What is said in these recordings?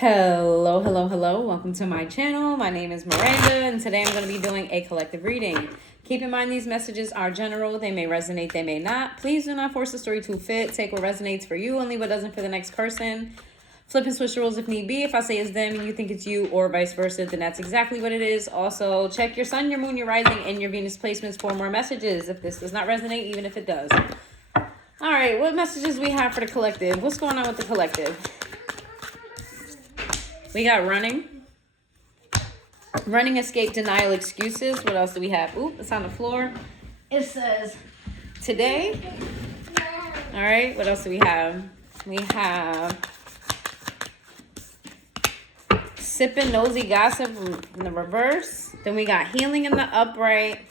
Hello, hello, hello. Welcome to my channel. My name is Miranda, and today I'm going to be doing a collective reading. Keep in mind these messages are general. They may resonate, they may not. Please do not force the story to fit. Take what resonates for you and leave what doesn't for the next person. Flip and switch the roles if need be. If I say it's them and you think it's you, or vice versa, then that's exactly what it is. Also, check your sun, your moon, your rising, and your Venus placements for more messages if this does not resonate, even if it does. All right, what messages we have for the collective? What's going on with the collective? We got running, escape, denial, excuses. What else do we have? Oop, it's on the floor. It says today. All right, what else do we have? We have sipping, nosy gossip in the reverse. Then we got healing in the upright.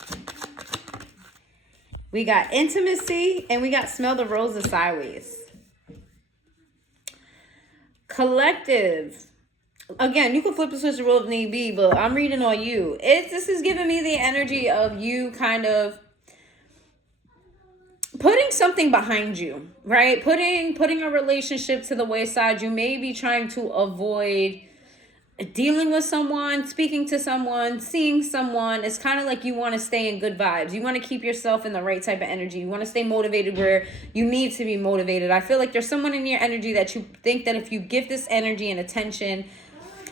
We got intimacy, and we got smell the roses sideways. Collective. Again, you can flip and switch the role if need be, but I'm reading on you. This is giving me the energy of you kind of putting something behind you, right? Putting a relationship to the wayside. You may be trying to avoid dealing with someone, speaking to someone, seeing someone. It's kind of like you want to stay in good vibes. You want to keep yourself in the right type of energy. You want to stay motivated where you need to be motivated. I feel like there's someone in your energy that you think that if you give this energy and attention,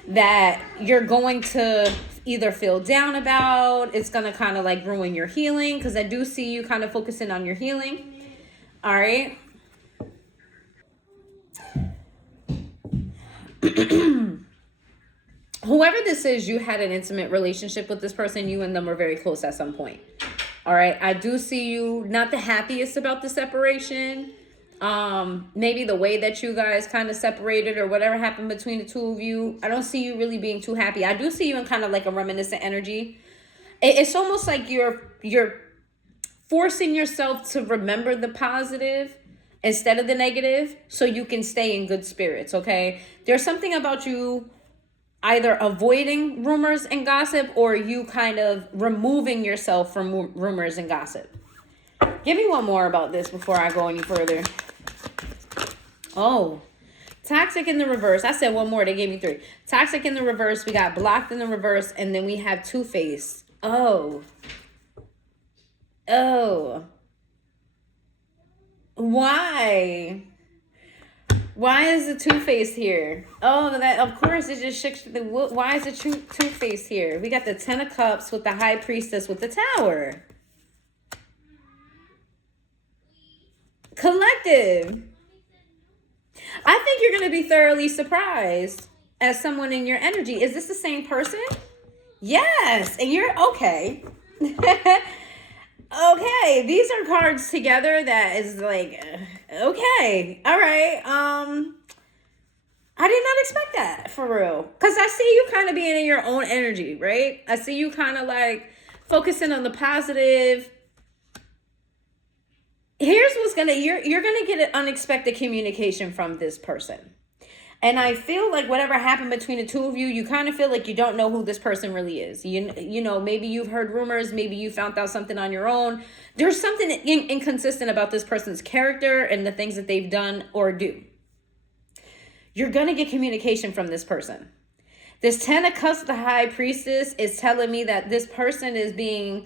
that you're going to either feel down about. It's going to kind of like ruin your healing, because I do see you kind of focusing on your healing. All right. Whoever this is, you had an intimate relationship with this person. You and them were very close at some point. All right. I do see you not the happiest about the separation. Maybe the way that you guys kind of separated or whatever happened between the two of you. I don't see you really being too happy. I do see you in kind of like a reminiscent energy. It's almost like you're forcing yourself to remember the positive instead of the negative so you can stay in good spirits, okay? There's something about you either avoiding rumors and gossip, or you kind of removing yourself from rumors and gossip. Give me one more about this before I go any further. Oh, toxic in the reverse. I said one more. They gave me three. Toxic in the reverse. We got blocked in the reverse. And then we have two-faced. Oh. Why? Why is the two-faced here? Oh, that of course it just shakes the wood. Why is the two-faced here? We got the 10 of Cups with the High Priestess with the Tower. Collective. I think you're going to be thoroughly surprised as someone in your energy. Is this the same person? Yes. And you're okay. Okay. These are cards together that is like, okay. All right. I did not expect that, for real. Because I see you kind of being in your own energy, right? I see you kind of like focusing on the positive. Here's what's you're gonna get an unexpected communication from this person. And I feel like whatever happened between the two of you, you kind of feel like you don't know who this person really is. You know, maybe you've heard rumors, maybe you found out something on your own. There's something inconsistent about this person's character and the things that they've done or do. You're gonna get communication from this person. This 10 of Cups, the High Priestess, is telling me that this person is being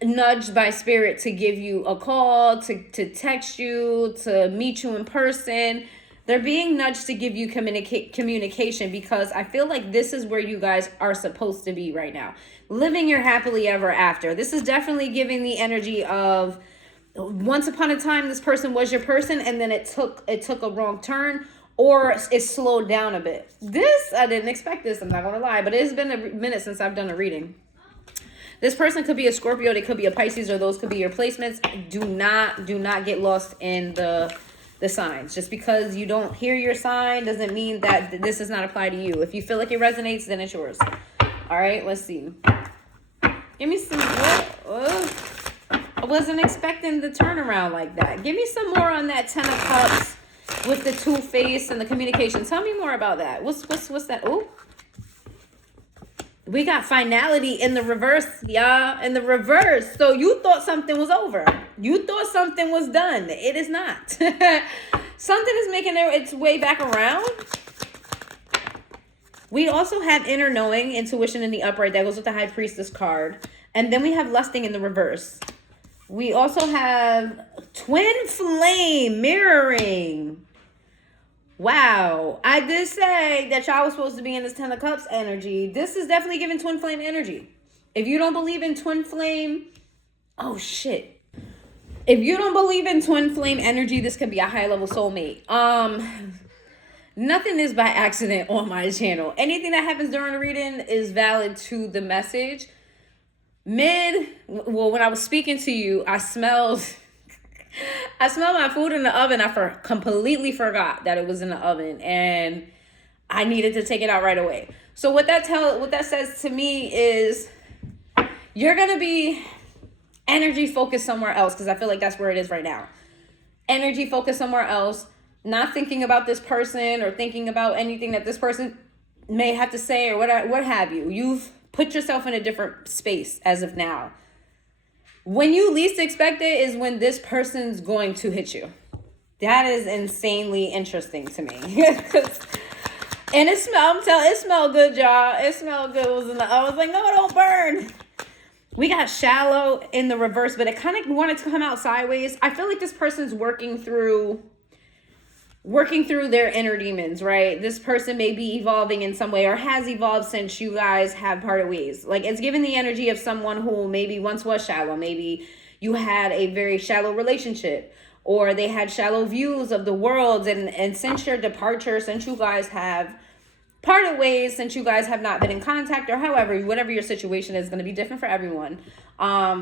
nudged by spirit to give you a call, to text you, to meet you in person. They're being nudged to give you communication, because I feel like this is where you guys are supposed to be right now, living your happily ever after. This is definitely giving the energy of once upon a time this person was your person, and then it took a wrong turn, or it slowed down a bit. This, I didn't expect this, I'm not gonna lie, but it's been a minute since I've done a reading. This person could be a Scorpio, they could be a Pisces, or those could be your placements. Do not get lost in the signs. Just because you don't hear your sign doesn't mean that this does not apply to you. If you feel like it resonates, then it's yours. All right, let's see. Give me some. I wasn't expecting the turnaround like that. Give me some more on that 10 of Cups with the two-face and the communication. Tell me more about that. What's that? Oh. We got finality in the reverse, y'all. In the reverse. So you thought something was over. You thought something was done. It is not. Something is making its way back around. We also have inner knowing, intuition in the upright. That goes with the High Priestess card. And then we have lusting in the reverse. We also have twin flame mirroring. Wow. I did say that y'all was supposed to be in this 10 of Cups energy. This is definitely giving twin flame energy. If you don't believe in twin flame, oh shit. If you don't believe in twin flame energy, this could be a high level soulmate. Nothing is by accident on my channel. Anything that happens during the reading is valid to the message. When I was speaking to you, I smelled my food in the oven. I completely forgot that it was in the oven, and I needed to take it out right away. So what that says to me is you're going to be energy focused somewhere else, because I feel like that's where it is right now. Energy focused somewhere else, not thinking about this person or thinking about anything that this person may have to say or what have you. You've put yourself in a different space as of now. When you least expect it is when this person's going to hit you. That is insanely interesting to me. And it smelled good, y'all. It smelled good. I was like, no, don't burn. We got shallow in the reverse, but it kind of wanted to come out sideways. I feel like this person's working through their inner demons, right? This person may be evolving in some way or has evolved since you guys have parted ways. Like, it's giving the energy of someone who maybe once was shallow. Maybe you had a very shallow relationship, or they had shallow views of the world. And since your departure, since you guys have parted ways, since you guys have not been in contact, or however, whatever your situation is, going to be different for everyone.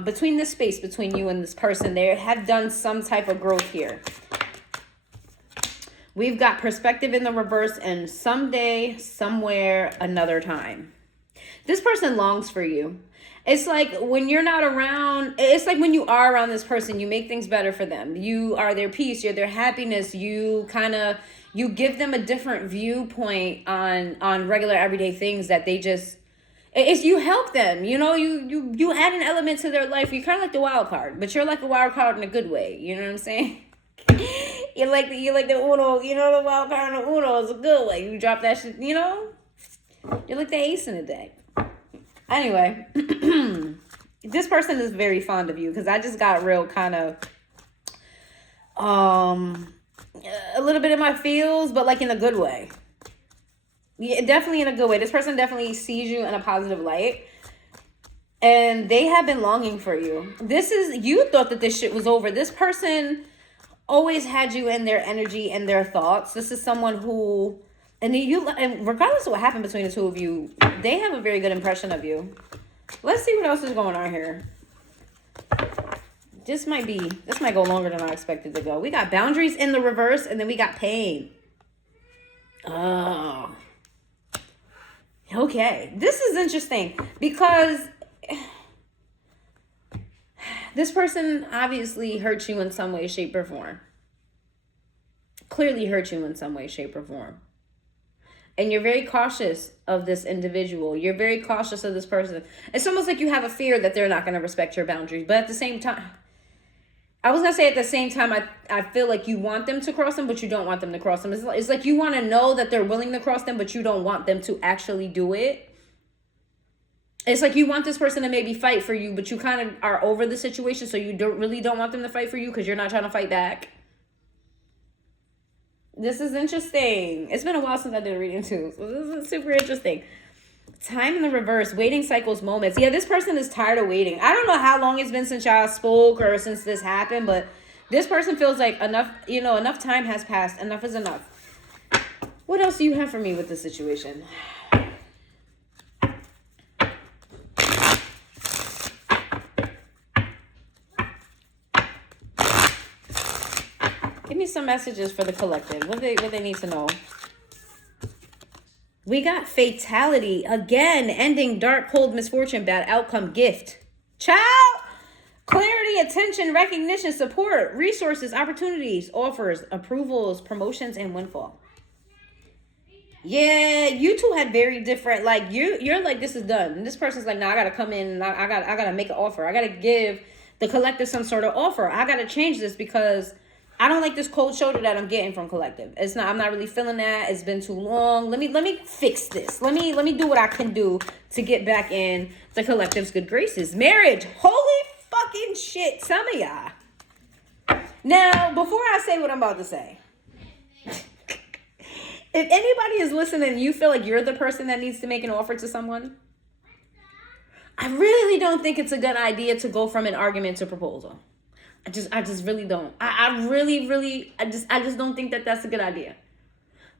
Between this space, between you and this person, they have done some type of growth here. We've got perspective in the reverse, and someday, somewhere, another time. This person longs for you. It's like when you're not around, it's like when you are around this person, you make things better for them. You are their peace, you're their happiness. You give them a different viewpoint on regular everyday things that they just, you help them. You know, you add an element to their life. You're kind of like the wild card, but you're like a wild card in a good way. You know what I'm saying? You like the Uno, you know, the wild card in the Uno is a good way. You drop that shit, you know? You're like the ace in the deck. Anyway, this person is very fond of you, because I just got real kind of, a little bit in my feels, but like in a good way. Yeah, definitely in a good way. This person definitely sees you in a positive light, and they have been longing for you. You thought that this shit was over. This person always had you in their energy and their thoughts. This is someone who, and regardless of what happened between the two of you, they have a very good impression of you. Let's see what else is going on here. This might go longer than I expected to go. We got boundaries in the reverse, and then we got pain. Oh. Okay. This is interesting, because this person obviously hurt you in some way, shape, or form. Clearly hurt you in some way, shape, or form. And you're very cautious of this individual. You're very cautious of this person. It's almost like you have a fear that they're not going to respect your boundaries. But at the same time, I feel like you want them to cross them, but you don't want them to cross them. It's like you want to know that they're willing to cross them, but you don't want them to actually do it. It's like you want this person to maybe fight for you, but you kind of are over the situation, so you don't want them to fight for you because you're not trying to fight back. This is interesting. It's been a while since I did a reading too, so this is super interesting. Time in the reverse, waiting cycles, moments. Yeah, this person is tired of waiting. I don't know how long it's been since y'all spoke or since this happened, but this person feels like enough time has passed. Enough is enough. What else do you have for me with this situation? Give me some messages for the collective. What they need to know. We got fatality. Again, ending, dark, cold, misfortune, bad outcome, gift. Child! Clarity, attention, recognition, support, resources, opportunities, offers, approvals, promotions, and windfall. Yeah, you two had very different, like, you're like, this is done. And this person's like, no, I gotta come in and I gotta make an offer. I gotta give the collective some sort of offer. I gotta change this because I don't like this cold shoulder that I'm getting from collective. I'm not really feeling that. It's been too long. Let me fix this. Let me do what I can do to get back in the collective's good graces. Marriage. Holy fucking shit. Some of y'all. Now, before I say what I'm about to say, if anybody is listening and you feel like you're the person that needs to make an offer to someone, I really don't think it's a good idea to go from an argument to proposal. I just really don't. I just don't think that that's a good idea.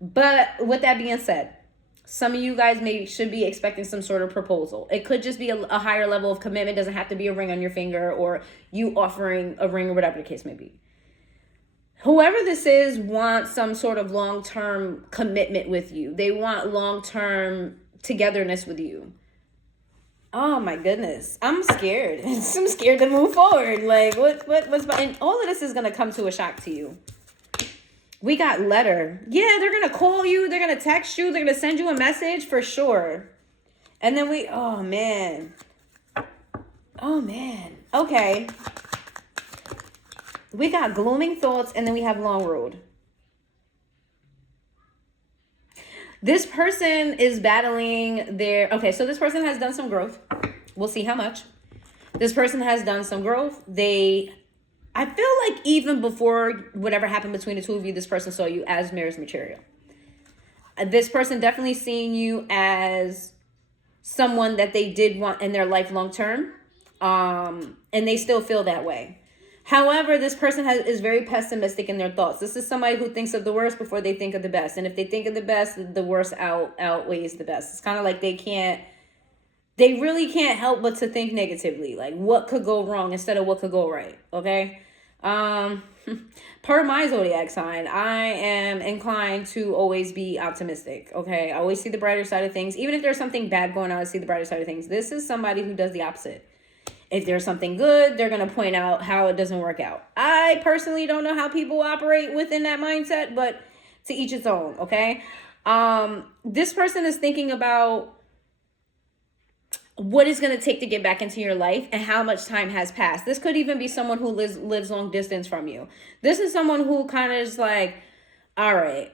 But with that being said, some of you guys should be expecting some sort of proposal. It could just be a higher level of commitment. It doesn't have to be a ring on your finger or you offering a ring or whatever the case may be. Whoever this is wants some sort of long-term commitment with you. They want long-term togetherness with you. Oh my goodness. I'm scared. I'm scared to move forward. Like and all of this is going to come to a shock to you. We got letter. Yeah, they're going to call you. They're going to text you. They're going to send you a message for sure. And then oh man. Okay. We got glooming thoughts and then we have long road. This person is battling so this person has done some growth. We'll see how much. This person has done some growth. I feel like even before whatever happened between the two of you, this person saw you as marriage material. This person definitely seeing you as someone that they did want in their life long term. And they still feel that way. However, this person is very pessimistic in their thoughts. This is somebody who thinks of the worst before they think of the best. And if they think of the best, the worst outweighs the best. It's kind of like they really can't help but to think negatively. Like what could go wrong instead of what could go right. Okay. Per my zodiac sign, I am inclined to always be optimistic. Okay. I always see the brighter side of things. Even if there's something bad going on, I see the brighter side of things. This is somebody who does the opposite. If there's something good, they're going to point out how it doesn't work out. I personally don't know how people operate within that mindset, but to each its own, okay? This person is thinking about what it's going to take to get back into your life and how much time has passed. This could even be someone who lives long distance from you. This is someone who kind of is like, all right,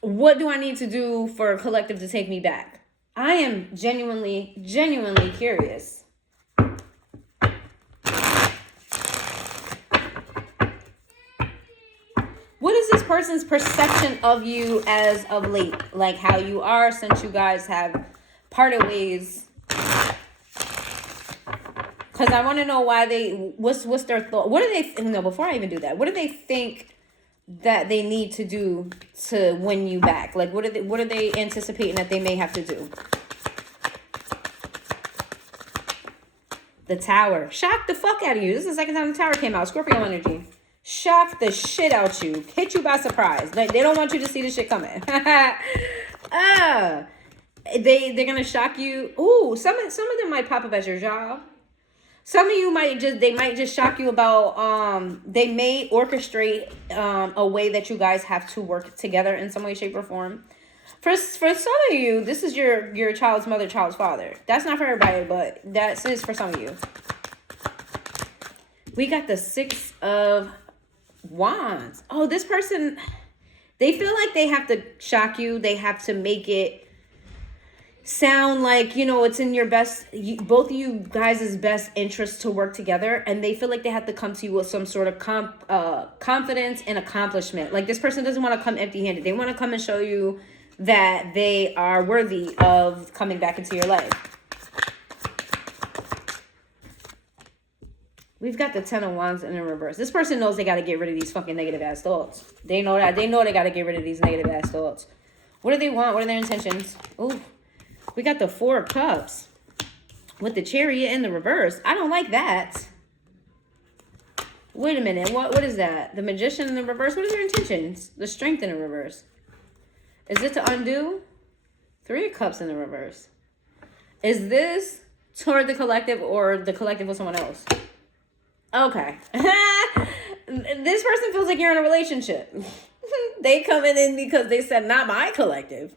what do I need to do for a collective to take me back? I am genuinely curious. What is this person's perception of you as of late? Like how you are since you guys have parted ways? Because I want to know what's their thought? What do they, before I even do that, what do they think that they need to do to win you back? Like what are they anticipating that they may have to do? The Tower. Shock the fuck out of you. This is the second time the Tower came out. Scorpio energy. Shock the shit out you. Hit you by surprise. Like they don't want you to see the shit coming. They're gonna shock you. Ooh, some of them might pop up as your job. Some of you might just shock you about they may orchestrate a way that you guys have to work together in some way, shape, or form. For some of you, this is your child's mother, child's father. That's not for everybody, but that is for some of you. We got the 6 of Wands. Oh, this person, they feel like they have to shock you. They have to make it sound like, it's in your best, both of you guys' best interest to work together. And they feel like they have to come to you with some sort of confidence and accomplishment. Like this person doesn't want to come empty-handed. They want to come and show you that they are worthy of coming back into your life. We've got the 10 of Wands in the reverse. This person knows they got to get rid of these fucking negative ass thoughts. They know that. They know they got to get rid of these negative ass thoughts. What do they want? What are their intentions? Ooh, we got the 4 of Cups with the Chariot in the reverse. I don't like that. Wait a minute. What is that? The Magician in the reverse. What are their intentions? The Strength in the reverse. Is it to undo? 3 of Cups in the reverse. Is this toward the collective or the collective with someone else? Okay. This person feels like you're in a relationship. They coming in because they said, not my collective.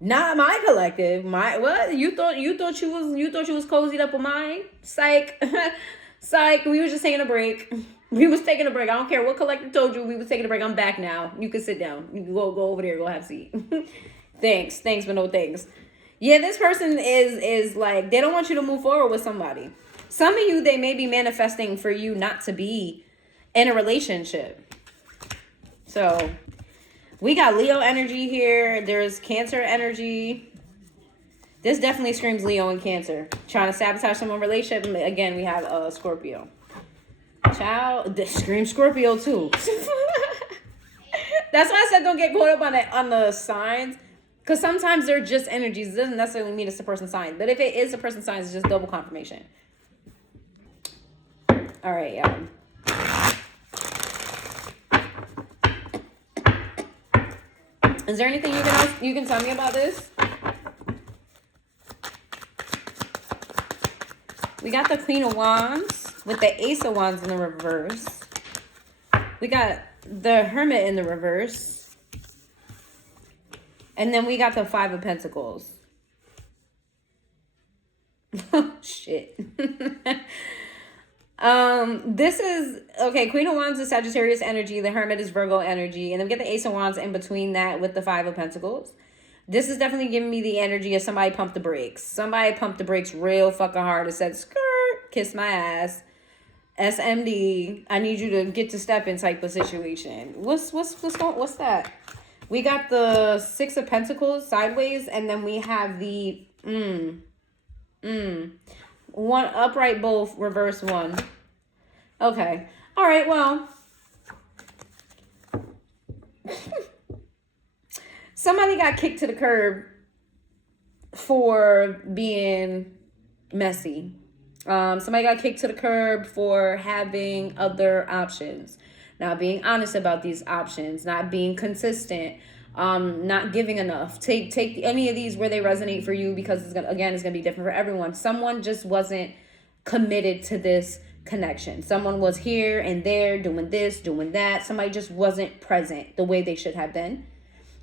Not my collective. What? You thought you was cozied up with mine? Psych. Psych. We were just taking a break. We was taking a break. I don't care what collector told you. We was taking a break. I'm back now. You can sit down. You can go over there. Go have a seat. Thanks, but no thanks. Yeah, this person is like, they don't want you to move forward with somebody. Some of you, they may be manifesting for you not to be in a relationship. So we got Leo energy here. There's Cancer energy. This definitely screams Leo and Cancer. Trying to sabotage someone's relationship. Again, we have Scorpio. Child, this screams Scorpio too. That's why I said don't get caught up on the signs. Because sometimes they're just energies. It doesn't necessarily mean it's a person's sign. But if it is a person's sign, it's just double confirmation. All right, y'all. Is there anything you can tell me about this? We got the Queen of Wands with the Ace of Wands in the reverse. We got the Hermit in the reverse. And then we got the Five of Pentacles. Oh, shit. This is, okay, Queen of Wands is Sagittarius energy. The Hermit is Virgo energy. And then we get the Ace of Wands in between that with the Five of Pentacles. This is definitely giving me the energy of somebody pumped the brakes. Somebody pumped the brakes real fucking hard and said, skirt, kiss my ass. SMD, I need you to get to stepping type of situation. What's that? We got the Six of Pentacles sideways, and then we have the one upright, both reverse one. Okay. All right, well. Somebody got kicked to the curb for being messy. Somebody got kicked to the curb for having other options, not being honest about these options, not being consistent, not giving enough. Take any of these where they resonate for you, because it's gonna be different for everyone. Someone just wasn't committed to this connection. Someone was here and there doing this, doing that. Somebody just wasn't present the way they should have been.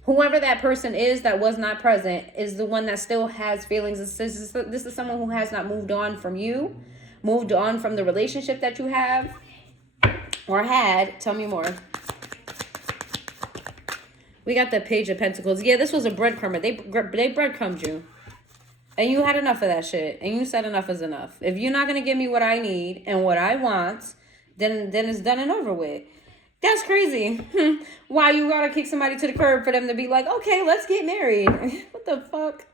Whoever that person is that was not present is the one that still has feelings. This is someone who has not moved on from you, moved on from the relationship that you have or had. Tell me more. We got the Page of Pentacles. Yeah, this was a breadcrumber. They breadcrumbed you. And you had enough of that shit. And you said enough is enough. If you're not going to give me what I need and what I want, then it's done and over with. That's crazy. Why you gotta kick somebody to the curb for them to be like, okay, let's get married. What the fuck?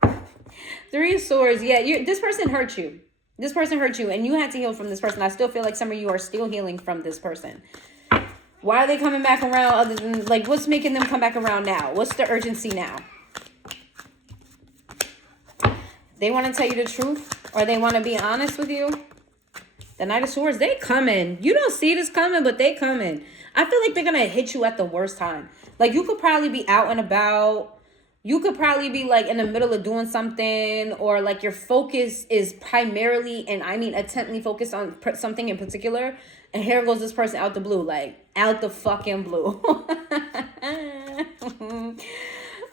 Three of Swords. Yeah, this person hurt you. This person hurt you, and you had to heal from this person. I still feel like some of you are still healing from this person. Why are they coming back around other than, like, what's making them come back around now? What's the urgency now? They want to tell you the truth, or they want to be honest with you. The Knight of Swords, they coming. You don't see this coming, but they coming. I feel like they're going to hit you at the worst time. Like, you could probably be out and about. You could probably be, like, in the middle of doing something. Or, like, your focus is primarily, and I mean intently focused on something in particular. And here goes this person out the blue. Like, out the fucking blue.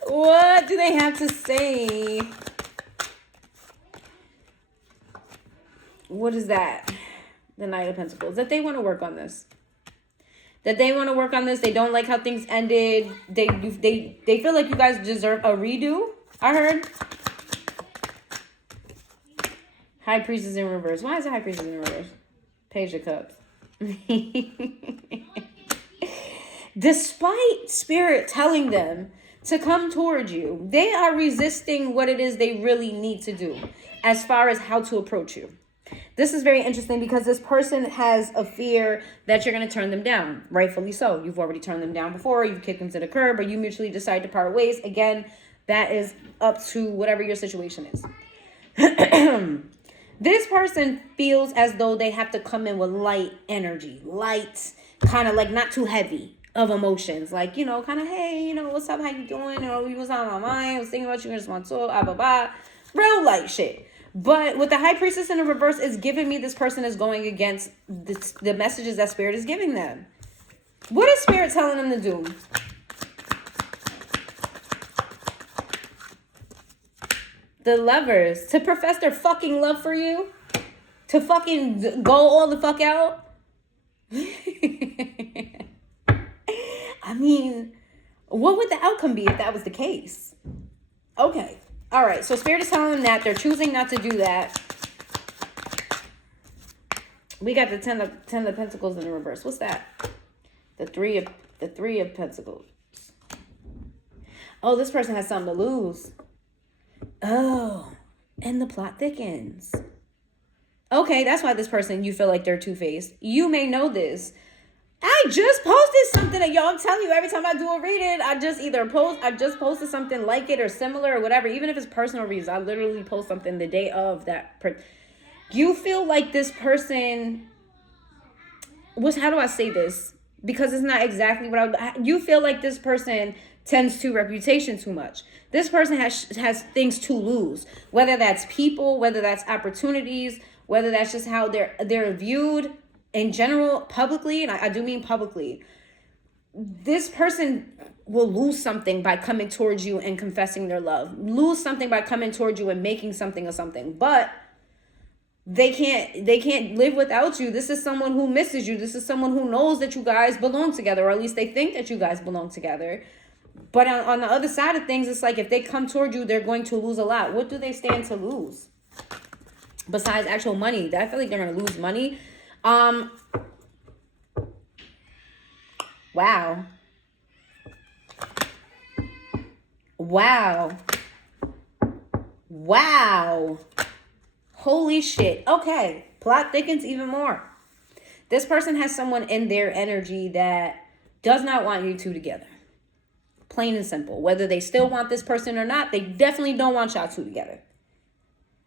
What do they have to say? What is that? The Knight of Pentacles. That they want to work on this. They don't like how things ended. They feel like you guys deserve a redo. I heard. High Priestess in reverse. Why is the High Priestess in reverse? Page of Cups. Despite Spirit telling them to come towards you, they are resisting what it is they really need to do as far as how to approach you. This is very interesting because this person has a fear that you're going to turn them down. Rightfully so. You've already turned them down before. You've kicked them to the curb, or you mutually decide to part ways. Again, that is up to whatever your situation is. This person feels as though they have to come in with light energy. Light, kind of like not too heavy of emotions. Like, you know, kind of, hey, you know, what's up? How you doing? You know, you was on my mind. I was thinking about you. I just want to talk. Blah, blah, blah. Real light shit. But with the High Priestess in the reverse, it's giving me this person is going against the messages that Spirit is giving them. What is Spirit telling them to do? The Lovers. To profess their fucking love for you? To fucking go all the fuck out? mean, what would the outcome be if that was the case? Okay. All right. So Spirit is telling them that they're choosing not to do that. We got the 10 of Pentacles in the reverse. What's that? The three of Pentacles. Oh, this person has something to lose. Oh, and the plot thickens. Okay, that's why this person, you feel like they're two-faced. You may know this. I just posted something that y'all, I'm telling you, every time I do a reading, I just posted something like it or similar or whatever. Even if it's personal reasons, I literally post something the day of that. You feel like this person, how do I say this? Because it's not exactly what you feel like this person tends to reputation too much. This person has things to lose, whether that's people, whether that's opportunities, whether that's just how they're viewed in general, publicly, and I do mean publicly. This person will lose something by coming towards you and confessing their love. Lose something by coming towards you and making something of something. But they can't live without you. This is someone who misses you. This is someone who knows that you guys belong together, or at least they think that you guys belong together. But on the other side of things, it's like if they come toward you, they're going to lose a lot. What do they stand to lose? Besides actual money. I feel like they're going to lose money. Wow. Holy shit. Okay. Plot thickens even more. This person has someone in their energy that does not want you two together. Plain and simple. Whether they still want this person or not, they definitely don't want y'all two together.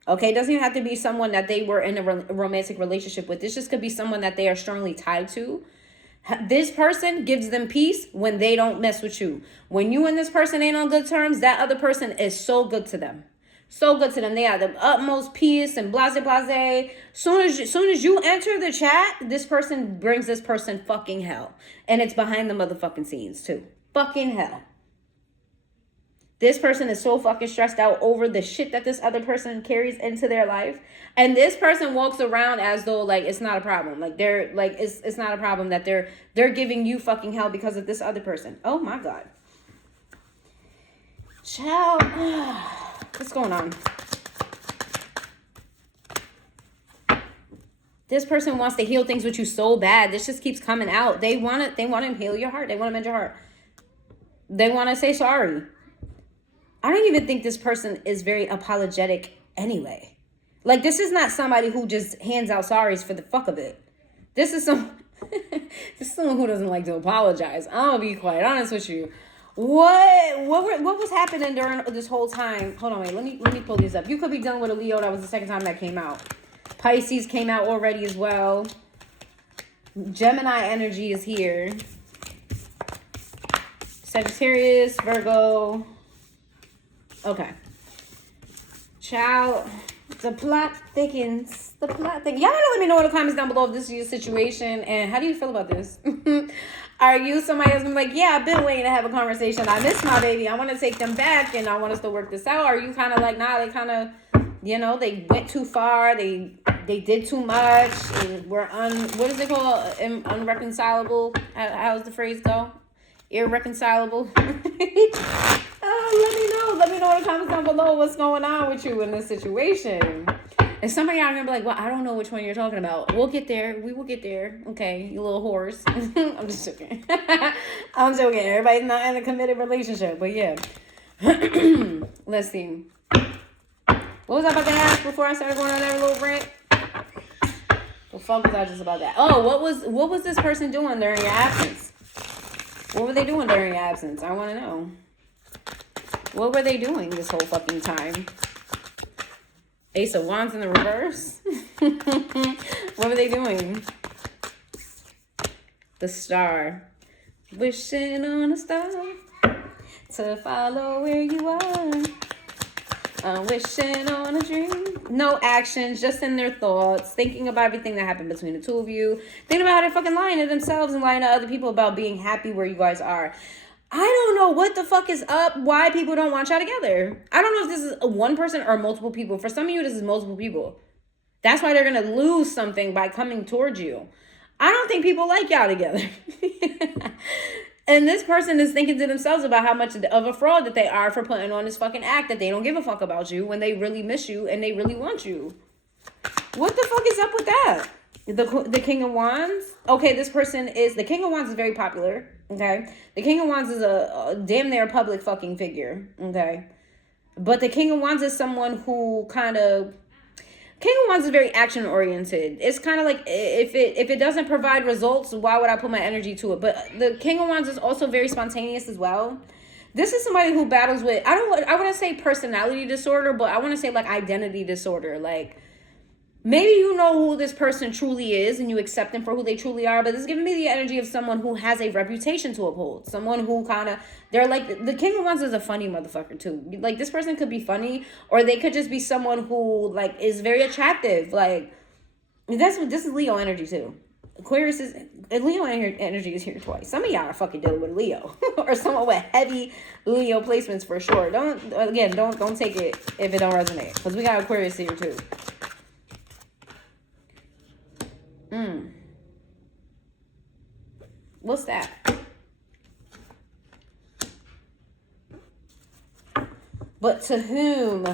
Okay, it doesn't even have to be someone that they were in a romantic relationship with. This just could be someone that they are strongly tied to. This person gives them peace when they don't mess with you. When you and this person ain't on good terms, that other person is so good to them. So good to them. They have the utmost peace and blase. Soon as you enter the chat, this person brings this person fucking hell. And it's behind the motherfucking scenes too. Fucking hell. This person is so fucking stressed out over the shit that this other person carries into their life. And this person walks around as though like it's not a problem. Like they're like it's not a problem that they're giving you fucking hell because of this other person. Oh my God. Child. What's going on? This person wants to heal things with you so bad. This just keeps coming out. They want to heal your heart. They want to mend your heart. They want to say sorry. I don't even think this person is very apologetic anyway. Like, this is not somebody who just hands out sorries for the fuck of it. This is someone who doesn't like to apologize. I'm gonna be quite honest with you. What was happening during this whole time? Hold on, wait. Let me pull these up. You could be dealing with a Leo. That was the second time that came out. Pisces came out already as well. Gemini energy is here. Sagittarius, Virgo. Okay. Child, the plot thickens. The plot thickens. Y'all gotta let me know in the comments down below if this is your situation and how do you feel about this? Are you somebody that's been like, yeah, I've been waiting to have a conversation. I miss my baby. I want to take them back and I want us to work this out. Are you kind of like, nah, they kind of, they went too far. They did too much. We're what is it called? Unreconcilable. How's the phrase go? Irreconcilable. Let me know in the comments down below what's going on with you in this situation. And somebody out here be like, well, I don't know which one you're talking about. We'll get there. We will get there. Okay, you little horse. I'm just joking. I'm joking. Everybody's not in a committed relationship, but yeah. Let's see. What was I about to ask before I started going on that little rant? The fuck was I just about that? Oh, what was this person doing during your absence? What were they doing during your absence? I want to know. What were they doing this whole fucking time? Ace of Wands in the reverse? What were they doing? The Star. Wishing on a star to follow where you are. I'm wishing on a dream. No actions, just in their thoughts. Thinking about everything that happened between the two of you. Thinking about how they're fucking lying to themselves and lying to other people about being happy where you guys are. I don't know what the fuck is up, why people don't want y'all together. I don't know if this is one person or multiple people. For some of you, this is multiple people. That's why they're going to lose something by coming towards you. I don't think people like y'all together. And this person is thinking to themselves about how much of a fraud that they are for putting on this fucking act that they don't give a fuck about you when they really miss you and they really want you. What the fuck is up with that? The King of Wands. Okay, this person is... The King of Wands is very popular. Okay? The King of Wands is a damn near public fucking figure. Okay? But the King of Wands is someone who kind of... King of Wands is very action oriented. It's kind of like if it doesn't provide results, why would I put my energy to it? But the King of Wands is also very spontaneous as well. This is somebody who battles with... I want to say personality disorder, but I want to say like identity disorder. Like... Maybe you know who this person truly is and you accept them for who they truly are, but this is giving me the energy of someone who has a reputation to uphold. Someone who kind of, they're like, the King of Wands is a funny motherfucker too. Like, this person could be funny, or they could just be someone who, like, is very attractive. Like, this is Leo energy too. Aquarius is, Leo energy is here twice. Some of y'all are fucking dealing with Leo. Or someone with heavy Leo placements for sure. Don't take it if it don't resonate. Because we got Aquarius here too. What's that? But to whom?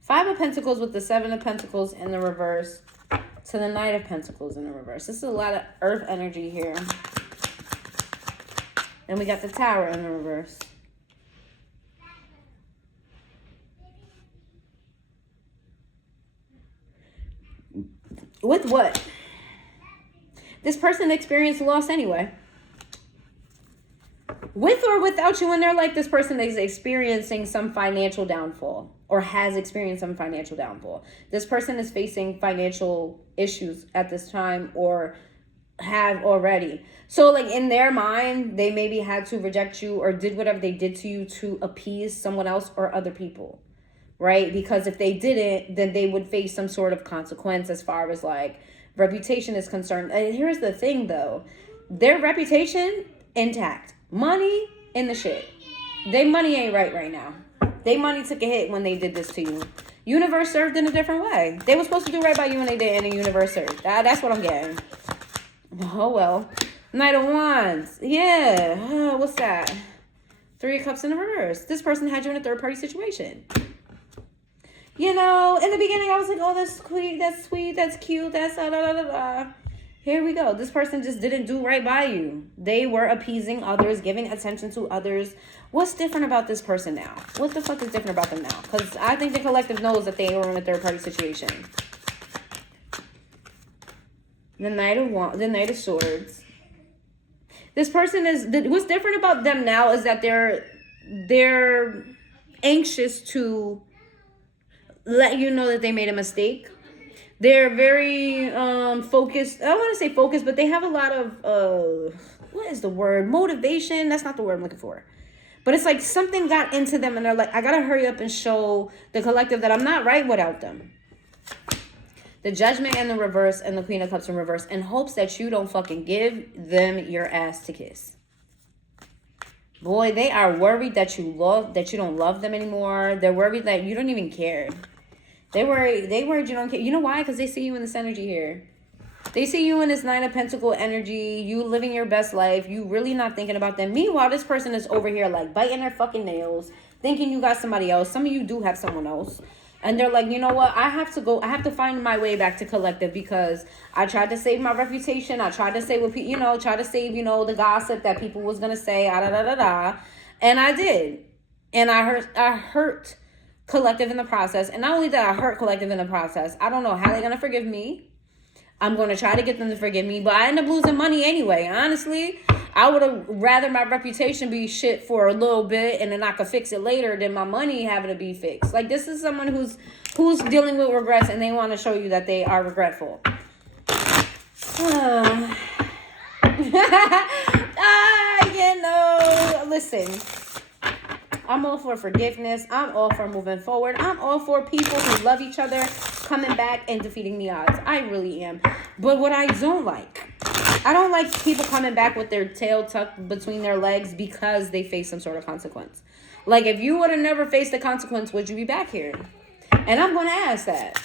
Five of Pentacles with the Seven of Pentacles in the reverse to the Knight of Pentacles in the reverse. This is a lot of earth energy here. And we got the Tower in the reverse. With what? This person experienced loss anyway. With or without you in their life, this person is experiencing some financial downfall or has experienced some financial downfall. This person is facing financial issues at this time or have already. So like in their mind, they maybe had to reject you or did whatever they did to you to appease someone else or other people. Right? Because if they didn't, then they would face some sort of consequence as far as like reputation is concerned. And here's the thing though, their reputation intact. Money in the shit. They money ain't right now. They money took a hit when they did this to you. Universe served in a different way. They were supposed to do right by you and they did, and the universe served. That's what I'm getting. Oh well. Knight of Wands. Yeah. Oh, what's that? Three of Cups in the reverse. This person had you in a third party situation. You know, in the beginning, I was like, oh, that's sweet, that's cute, that's da da da da. Here we go. This person just didn't do right by you. They were appeasing others, giving attention to others. What's different about this person now? What the fuck is different about them now? Because I think the collective knows that they were in a third-party situation. The Knight of Swords. This person is... What's different about them now is that they're anxious to let you know that they made a mistake. They're very focused. I don't want to say focused, but they have a lot of what is the word? Motivation. That's not the word I'm looking for. But it's like something got into them and they're like, I gotta hurry up and show the collective that I'm not right without them. The Judgment in the reverse and the Queen of Cups in reverse in hopes that you don't fucking give them your ass to kiss. Boy, they are worried that you don't love them anymore. They're worried that you don't even care. They worried you don't care. You know why? Because they see you in this energy here. They see you in this Nine of Pentacle energy. You living your best life. You really not thinking about them. Meanwhile, this person is over here like biting their fucking nails, thinking you got somebody else. Some of you do have someone else. And they're like, you know what? I have to find my way back to collective because I tried to save my reputation. I tried to say what people, try to save, the gossip that people was going to say, And I did. And I hurt collective in the process. And not only that, I hurt collective in the process. I don't know how they're going to forgive me. I'm going to try to get them to forgive me, but I end up losing money anyway. Honestly, I would have rather my reputation be shit for a little bit and then I could fix it later than my money having to be fixed. Like, this is someone who's dealing with regrets and they want to show you that they are regretful. Listen, I'm all for forgiveness. I'm all for moving forward. I'm all for people who love each other coming back and defeating the odds. I really am. But what I don't like people coming back with their tail tucked between their legs because they face some sort of consequence. Like, if you would have never faced the consequence, would you be back here? And I'm going to ask that.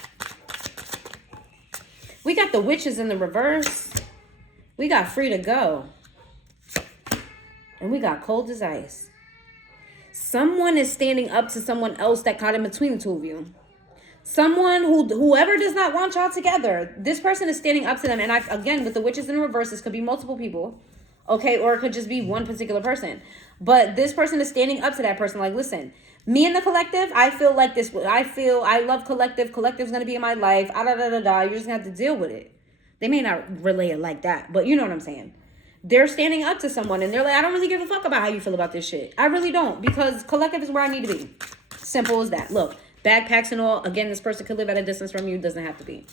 We got the Witches in the reverse. We got free to go. And we got cold as ice. Someone is standing up to someone else that caught in between the two of you. Someone whoever does not want y'all together, this person is standing up to them. And again, with the witches in reverse, this could be multiple people, okay? Or it could just be one particular person. But this person is standing up to that person like, listen, me and the collective, I feel like this. I love collective. Collective's going to be in my life. You're just going to have to deal with it. They may not relay it like that, but you know what I'm saying. They're standing up to someone and they're like, I don't really give a fuck about how you feel about this shit. I really don't, because collective is where I need to be. Simple as that. Look, backpacks and all. Again, this person could live at a distance from you. Doesn't have to be.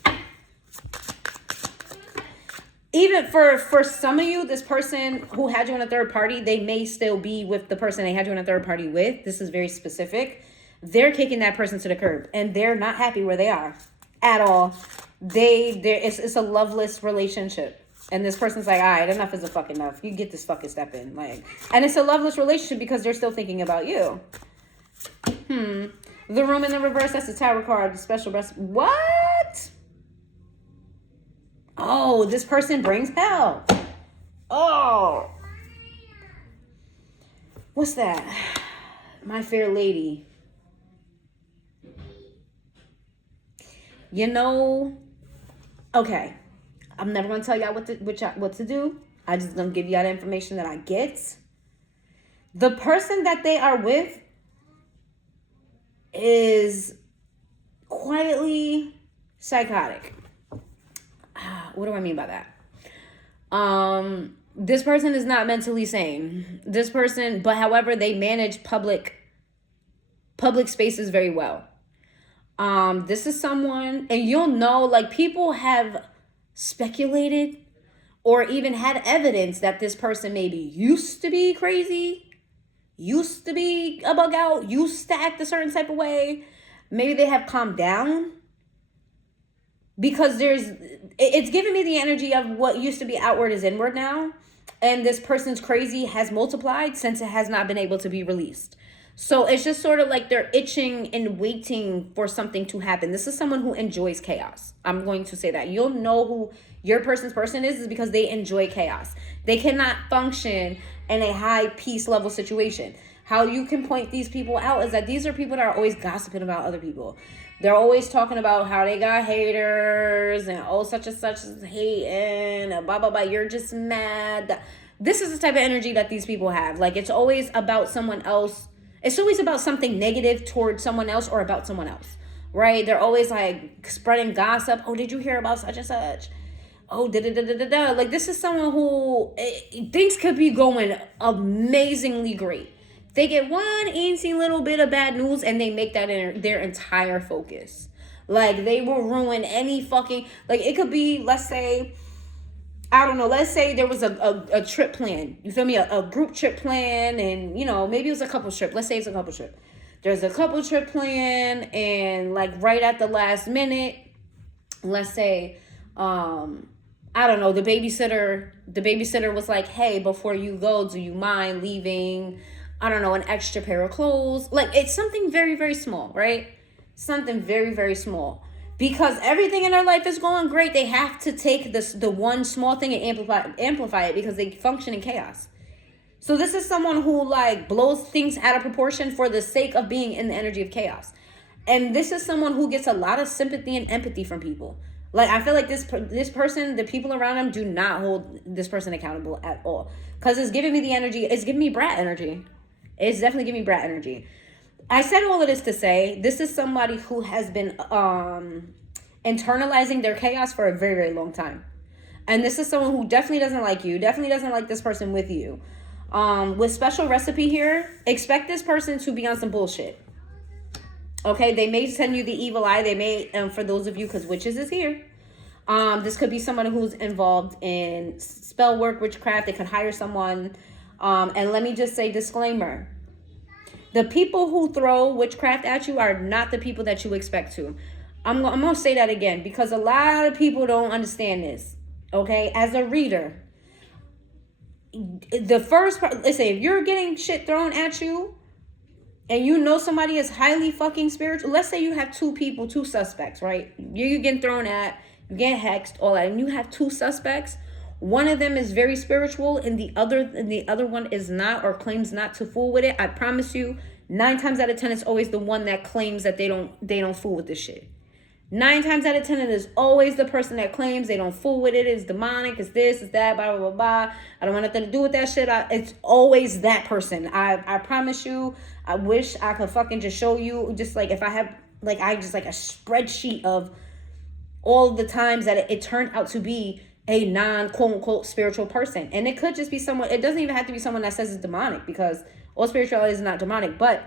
Even for some of you, this person who had you in a third party, they may still be with the person they had you in a third party with. This is very specific. They're kicking that person to the curb and they're not happy where they are at all. It's a loveless relationship. And this person's like, all right, enough is a fuck enough. You get this fucking step in. Like, and it's a loveless relationship because they're still thinking about you. The room in the reverse, that's the Tower card. The special rest. What? Oh, this person brings hell. Oh. What's that? My fair lady. You know, okay. I'm never going to tell y'all what to do. I'm just going to give y'all the information that I get. The person that they are with is quietly psychotic. What do I mean by that? This person is not mentally sane. This person, but however, they manage public spaces very well. This is someone, and you'll know, like, people have speculated or even had evidence that this person maybe used to be crazy, used to be a bug out, used to act a certain type of way. Maybe they have calmed down, because it's giving me the energy of what used to be outward is inward now. And this person's crazy has multiplied since it has not been able to be released. So it's just sort of like they're itching and waiting for something to happen. This is someone who enjoys chaos. I'm going to say that. You'll know who your person's person is because they enjoy chaos. They cannot function in a high peace level situation. How you can point these people out is that these are people that are always gossiping about other people. They're always talking about how they got haters and such and such is hating and blah, blah, blah. You're just mad. This is the type of energy that these people have. Like, it's always about someone else. It's always about something negative towards someone else or about someone else, right? They're always like spreading gossip. Oh, did you hear about such and such? Oh, da-da-da-da-da-da. Like, this is someone who things could be going amazingly great. They get one easy little bit of bad news and they make that their entire focus. Like, they will ruin any fucking, like, it could be, let's say, I don't know, let's say there was a trip plan. You feel me? A group trip plan, and, you know, maybe it was a couple trip. Let's say it's a couple trip. There's a couple trip plan, and, like, right at the last minute, let's say, I don't know, the babysitter was like, hey, before you go, do you mind leaving, I don't know, an extra pair of clothes? Like, it's something very, very small, right? Something very, very small. Because everything in their life is going great, they have to take the one small thing and amplify it because they function in chaos. So this is someone who, like, blows things out of proportion for the sake of being in the energy of chaos. And this is someone who gets a lot of sympathy and empathy from people. Like, I feel like this person, the people around them do not hold this person accountable at all. Because it's giving me the energy. It's giving me brat energy. It's definitely giving me brat energy. I said all of this to say, this is somebody who has been internalizing their chaos for a very, very long time. And this is someone who definitely doesn't like you, definitely doesn't like this person with you. With special recipe here, expect this person to be on some bullshit. Okay, they may send you the evil eye. They may, for those of you, because witches is here. This could be someone who's involved in spell work, witchcraft. They could hire someone. And let me just say, disclaimer. The people who throw witchcraft at you are not the people that you expect to. I'm going to say that again because a lot of people don't understand this. Okay? As a reader, the first part, let's say if you're getting shit thrown at you and you know somebody is highly fucking spiritual, let's say you have two suspects, right? You're getting thrown at, you get hexed, all that, and you have two suspects. one of them is very spiritual and the other one is not, or claims not to fool with it, I promise you 9 times out of 10 it's always the one that claims that they don't fool with this shit. 9 times out of 10 it is always the person that claims they don't fool with it, it's demonic, it's this, it's that, blah blah blah blah, I don't want nothing to do with that shit. It's always that person. I promise you. I wish I could fucking just show you, just like if I have like a spreadsheet of all the times that it turned out to be a non quote unquote spiritual person. And it could just be someone, it doesn't even have to be someone that says it's demonic, because all spirituality is not demonic, but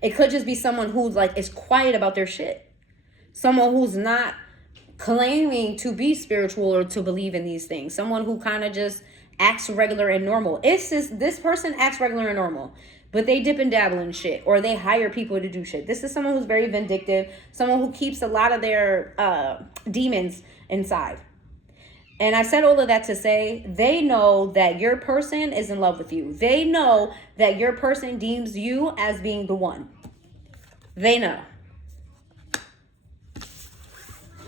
it could just be someone who's like is quiet about their shit. Someone who's not claiming to be spiritual or to believe in these things. Someone who kind of just acts regular and normal. It's just, this person acts regular and normal, but they dip and dabble in shit, or they hire people to do shit. This is someone who's very vindictive, someone who keeps a lot of their demons inside. And I said all of that to say, they know that your person is in love with you. They know that your person deems you as being the one. They know.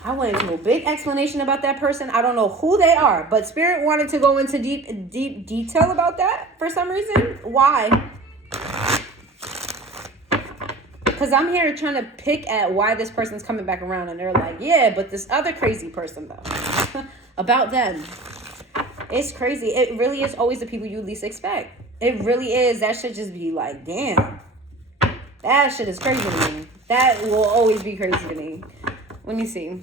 I went into a big explanation about that person. I don't know who they are, but Spirit wanted to go into deep detail about that for some reason. Why? Because I'm here trying to pick at why this person's coming back around, and they're like, yeah, but this other crazy person though. About them. It's crazy. It really is always the people you least expect. It really is. That should just be like, damn. That shit is crazy to me. That will always be crazy to me. Let me see.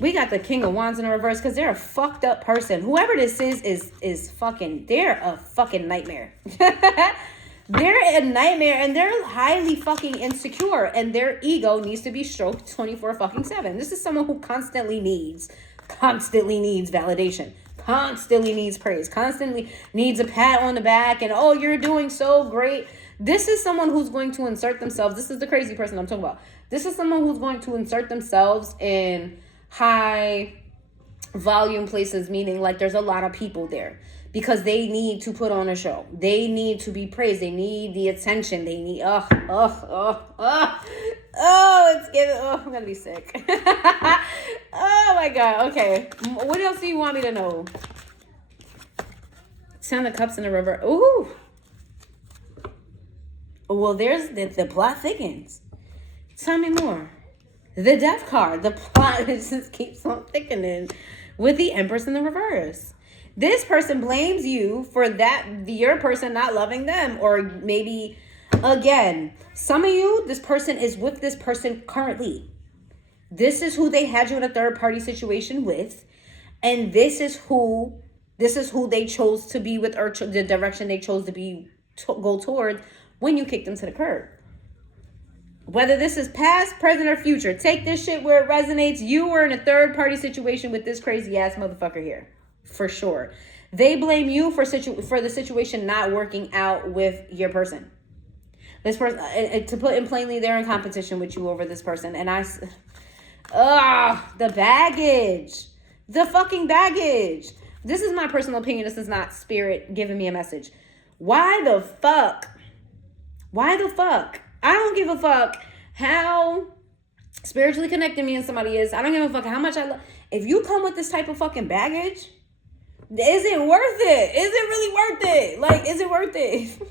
We got the King of Wands in the reverse because they're a fucked up person. Whoever this is fucking, they're a fucking nightmare. They're a nightmare, and they're highly fucking insecure, and their ego needs to be stroked 24/7. This is someone who constantly needs validation, constantly needs praise, constantly needs a pat on the back, and oh, you're doing so great. This is someone who's going to insert themselves. This is the crazy person I'm talking about. This is someone who's going to insert themselves in high volume places, meaning like there's a lot of people there, because they need to put on a show. They need to be praised. They need the attention. They need, it's getting, I'm gonna be sick. Oh my God. Okay. What else do you want me to know? Ten of Cups in the river. Ooh. Well, there's the plot thickens. Tell me more. The Death card. The plot just keeps on thickening with the Empress in the reverse. This person blames you for your person not loving them. Or maybe, again, some of you, this person is with this person currently. This is who they had you in a third party situation with. And this is who they chose to be with, or the direction they chose to go toward when you kicked them to the curb. Whether this is past, present, or future, take this shit where it resonates. You were in a third party situation with this crazy ass motherfucker here. For sure. They blame you for the situation not working out with your person. This person, to put it plainly, they're in competition with you over this person. And the baggage. The fucking baggage. This is my personal opinion. This is not Spirit giving me a message. Why the fuck? I don't give a fuck how spiritually connected me and somebody is. I don't give a fuck how much I love. If you come with this type of fucking baggage, is it worth it? Is it really worth it? Like, is it worth it?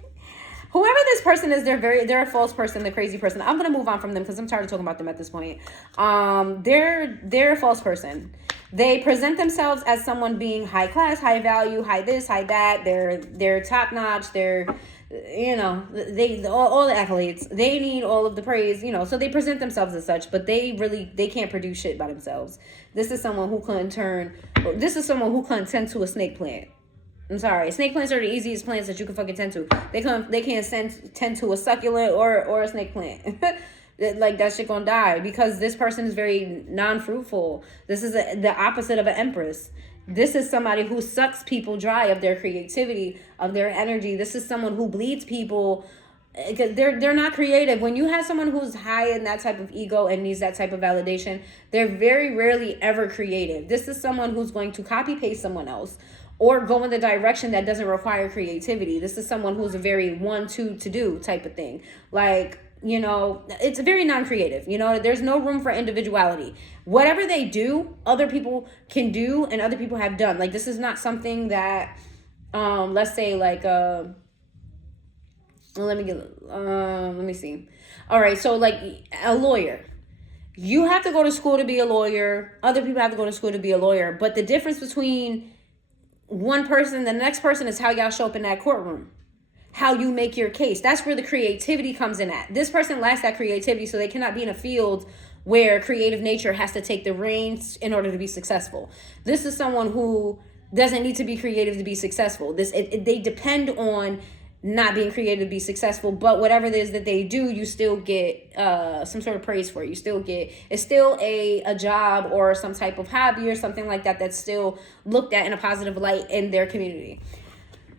Whoever this person is, they're a false person, the crazy person. I'm gonna move on from them because I'm tired of talking about them at this point. They're a false person. They present themselves as someone being high class, high value, high this, high that. They're top notch. They're, all the accolades. They need all of the praise, so they present themselves as such, but they can't produce shit by themselves. This is someone who couldn't tend to a snake plant. I'm sorry. Snake plants are the easiest plants that you can fucking tend to. They can't tend to a succulent or a snake plant. Like, that shit gonna die, because this person is very non-fruitful. This is the opposite of an Empress. This is somebody who sucks people dry of their creativity, of their energy. This is someone who bleeds people, because they're not creative. When you have someone who's high in that type of ego and needs that type of validation, they're very rarely ever creative. This is someone who's going to copy paste someone else or go in the direction that doesn't require creativity. This is someone who's a very 1-2 to do type of thing. Like, you know, it's very non-creative. You know, there's no room for individuality. Whatever they do, other people can do and other people have done. Like, this is not something that, let's say like, let me see. All right, so like a lawyer. You have to go to school to be a lawyer. Other people have to go to school to be a lawyer. But the difference between one person and the next person is how y'all show up in that courtroom. How you make your case. That's where the creativity comes in at. This person lacks that creativity, so they cannot be in a field where creative nature has to take the reins in order to be successful. This is someone who doesn't need to be creative to be successful. They depend on not being creative to be successful, but whatever it is that they do, you still get some sort of praise for it. You still get, it's still a job or some type of hobby or something like that that's still looked at in a positive light in their community.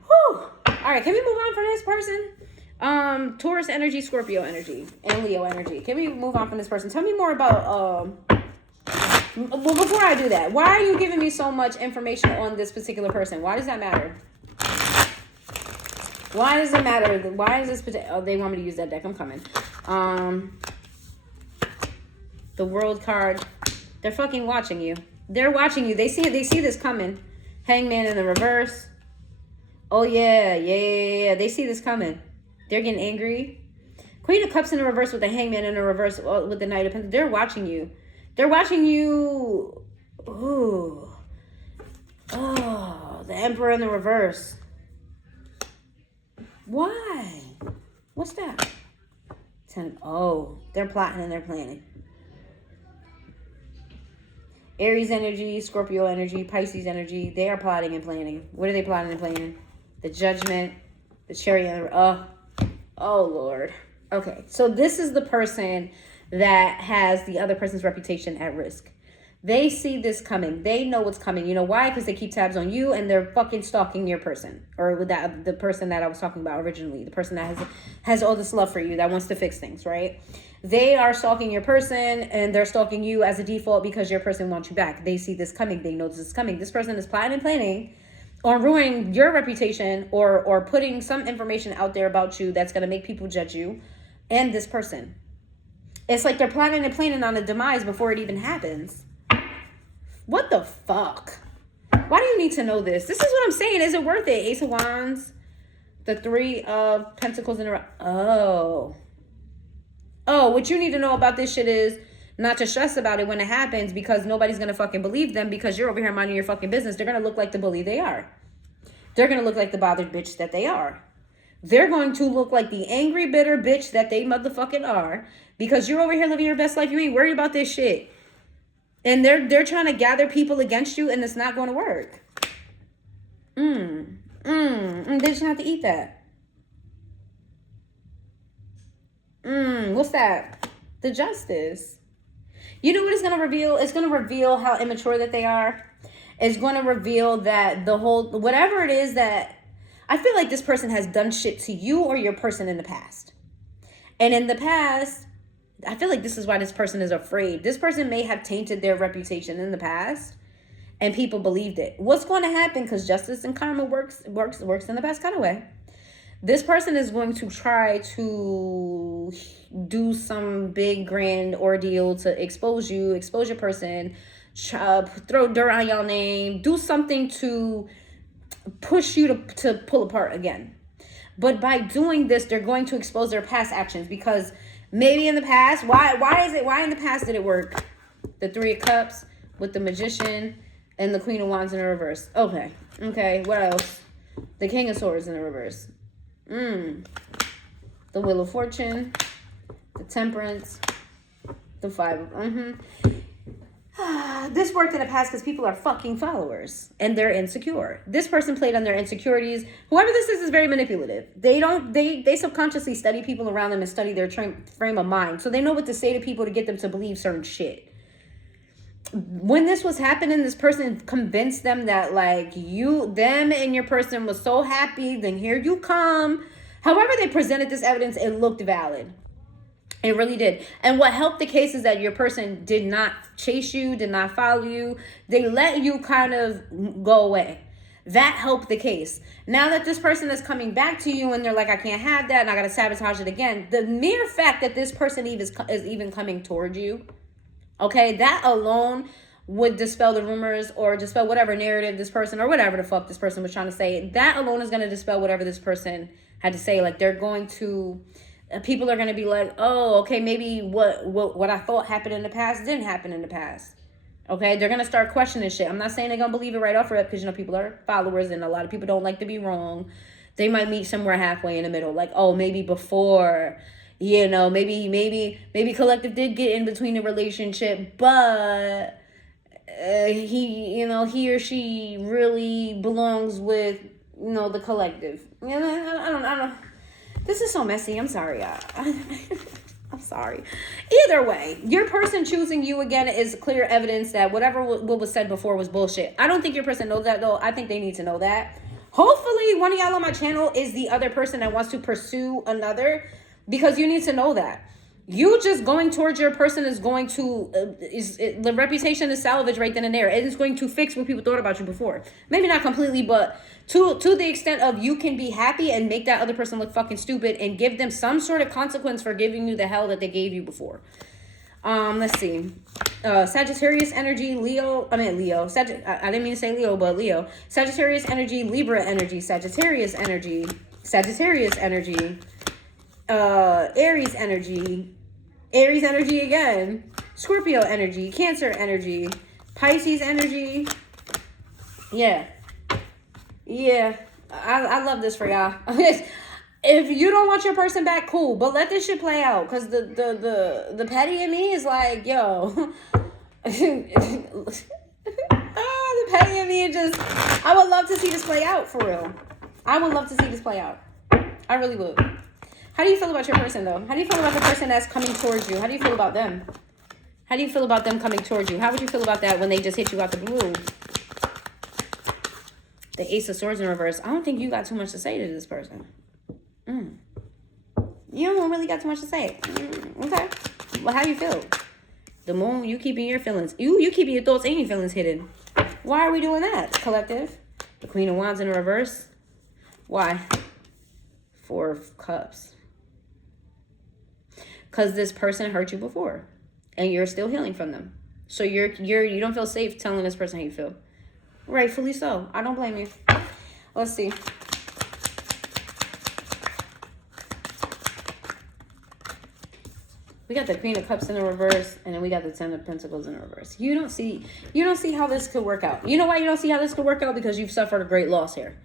Whew. All right, can we move on from this person? Taurus energy, Scorpio energy, and Leo energy. Can we move on from this person? Tell me more about, well, before I do that, why are you giving me so much information on this particular person? Why does that matter? Why does it matter? Why is this, oh, they want me to use that deck. I'm coming. The World card. They're fucking watching you. They're watching you. They see this coming. Hangman in the reverse. Oh, yeah. They see this coming. They're getting angry. Queen of Cups in the reverse with the Hangman in the reverse with the Knight of Pentacles. They're watching you. They're watching you. Ooh. Oh, the Emperor in the reverse. Why? What's that? Oh, they're plotting and they're planning. Aries energy, Scorpio energy, Pisces energy. They are plotting and planning. What are they plotting and planning? The Judgment, the Chariot. Oh, Lord. Okay, so this is the person that has the other person's reputation at risk. They see this coming. They know what's coming. You know why? Because they keep tabs on you and they're fucking stalking your person. Or the person that I was talking about originally. The person that has all this love for you, that wants to fix things, right? They are stalking your person and they're stalking you as a default because your person wants you back. They see this coming. They know this is coming. This person is plotting and planning on ruining your reputation or putting some information out there about you that's going to make people judge you and this person. It's like they're plotting and planning on a demise before it even happens. What the fuck? Why do you need to know this? This is what I'm saying. Is it worth it? Ace of Wands. The Three of Pentacles in a row. Oh, what you need to know about this shit is not to stress about it when it happens because nobody's going to fucking believe them because you're over here minding your fucking business. They're going to look like the bully they are. They're going to look like the bothered bitch that they are. They're going to look like the angry, bitter bitch that they motherfucking are because you're over here living your best life. You ain't worried about this shit. And they're trying to gather people against you, and it's not going to work. They just have to eat that. What's that? The Justice. You know what it's going to reveal? It's going to reveal how immature that they are. It's going to reveal that the whole, whatever it is that, I feel like this person has done shit to you or your person in the past. And in the past, I feel like this is why this person is afraid. This person may have tainted their reputation in the past and people believed it. What's going to happen? Because justice and karma works in the best kind of way. This person is going to try to do some big grand ordeal to expose you, expose your person, throw dirt on y'all name, do something to push you to pull apart again. But by doing this, they're going to expose their past actions because maybe in the past, why in the past did it work? The Three of Cups with the Magician and the Queen of Wands in the reverse. Okay, what else? The King of Swords in the reverse. The Wheel of Fortune, the Temperance, the Five of this worked in the past because people are fucking followers and they're insecure. This person played on their insecurities. Whoever this is very manipulative. They subconsciously study people around them and study their frame of mind. So they know what to say to people to get them to believe certain shit. When this was happening, this person convinced them that like them and your person was so happy. Then here you come. However they presented this evidence, it looked valid. It really did. And what helped the case is that your person did not chase you, did not follow you. They let you kind of go away. That helped the case. Now that this person is coming back to you and they're like, I can't have that and I got to sabotage it again. The mere fact that this person is even coming towards you, okay, that alone would dispel the rumors or dispel whatever narrative this person or whatever the fuck this person was trying to say. That alone is going to dispel whatever this person had to say. Like, they're going to, people are going to be like, oh, okay, maybe what I thought happened in the past didn't happen in the past. Okay, they're going to start questioning shit. I'm not saying they're going to believe it right off rip because, you know, people are followers and a lot of people don't like to be wrong. They might meet somewhere halfway in the middle. Like, oh, maybe before, you know, maybe Collective did get in between the relationship, but he or she really belongs with, you know, the Collective. You know, I don't. This is so messy. I'm sorry, I'm sorry. Either way, your person choosing you again is clear evidence that whatever what was said before was bullshit. I don't think your person knows that, though. I think they need to know that. Hopefully, one of y'all on my channel is the other person that wants to pursue another, because you need to know that. You just going towards your person is going to, the reputation is salvage right then and there. It is going to fix what people thought about you before. Maybe not completely, but to the extent of you can be happy and make that other person look fucking stupid and give them some sort of consequence for giving you the hell that they gave you before. Let's see. Sagittarius energy, Leo. I didn't mean to say Leo, but Leo. Sagittarius energy, Libra energy, Sagittarius energy, Aries energy again, Scorpio energy, Cancer energy, Pisces energy. Yeah. I love this for y'all. If you don't want your person back, cool, but let this shit play out, because the petty in me is like, yo. The petty in me is just, I would love to see this play out, for real. I would love to see this play out. I really would. How do you feel about your person, though? How do you feel about the person that's coming towards you? How do you feel about them? How do you feel about them coming towards you? How would you feel about that when they just hit you out the blue? The Ace of Swords in reverse. I don't think you got too much to say to this person. You don't really got too much to say. Okay. Well, how do you feel? The Moon, you keeping your feelings. You keeping your thoughts and your feelings hidden. Why are we doing that, Collective? The Queen of Wands in reverse. Why? 4 of Cups. Because this person hurt you before, and you're still healing from them. So you don't feel safe telling this person how you feel. Rightfully so. I don't blame you. Let's see. We got the Queen of Cups in the reverse, and then we got the 10 of Pentacles in the reverse. You don't see how this could work out. You know why you don't see how this could work out? Because you've suffered a great loss here.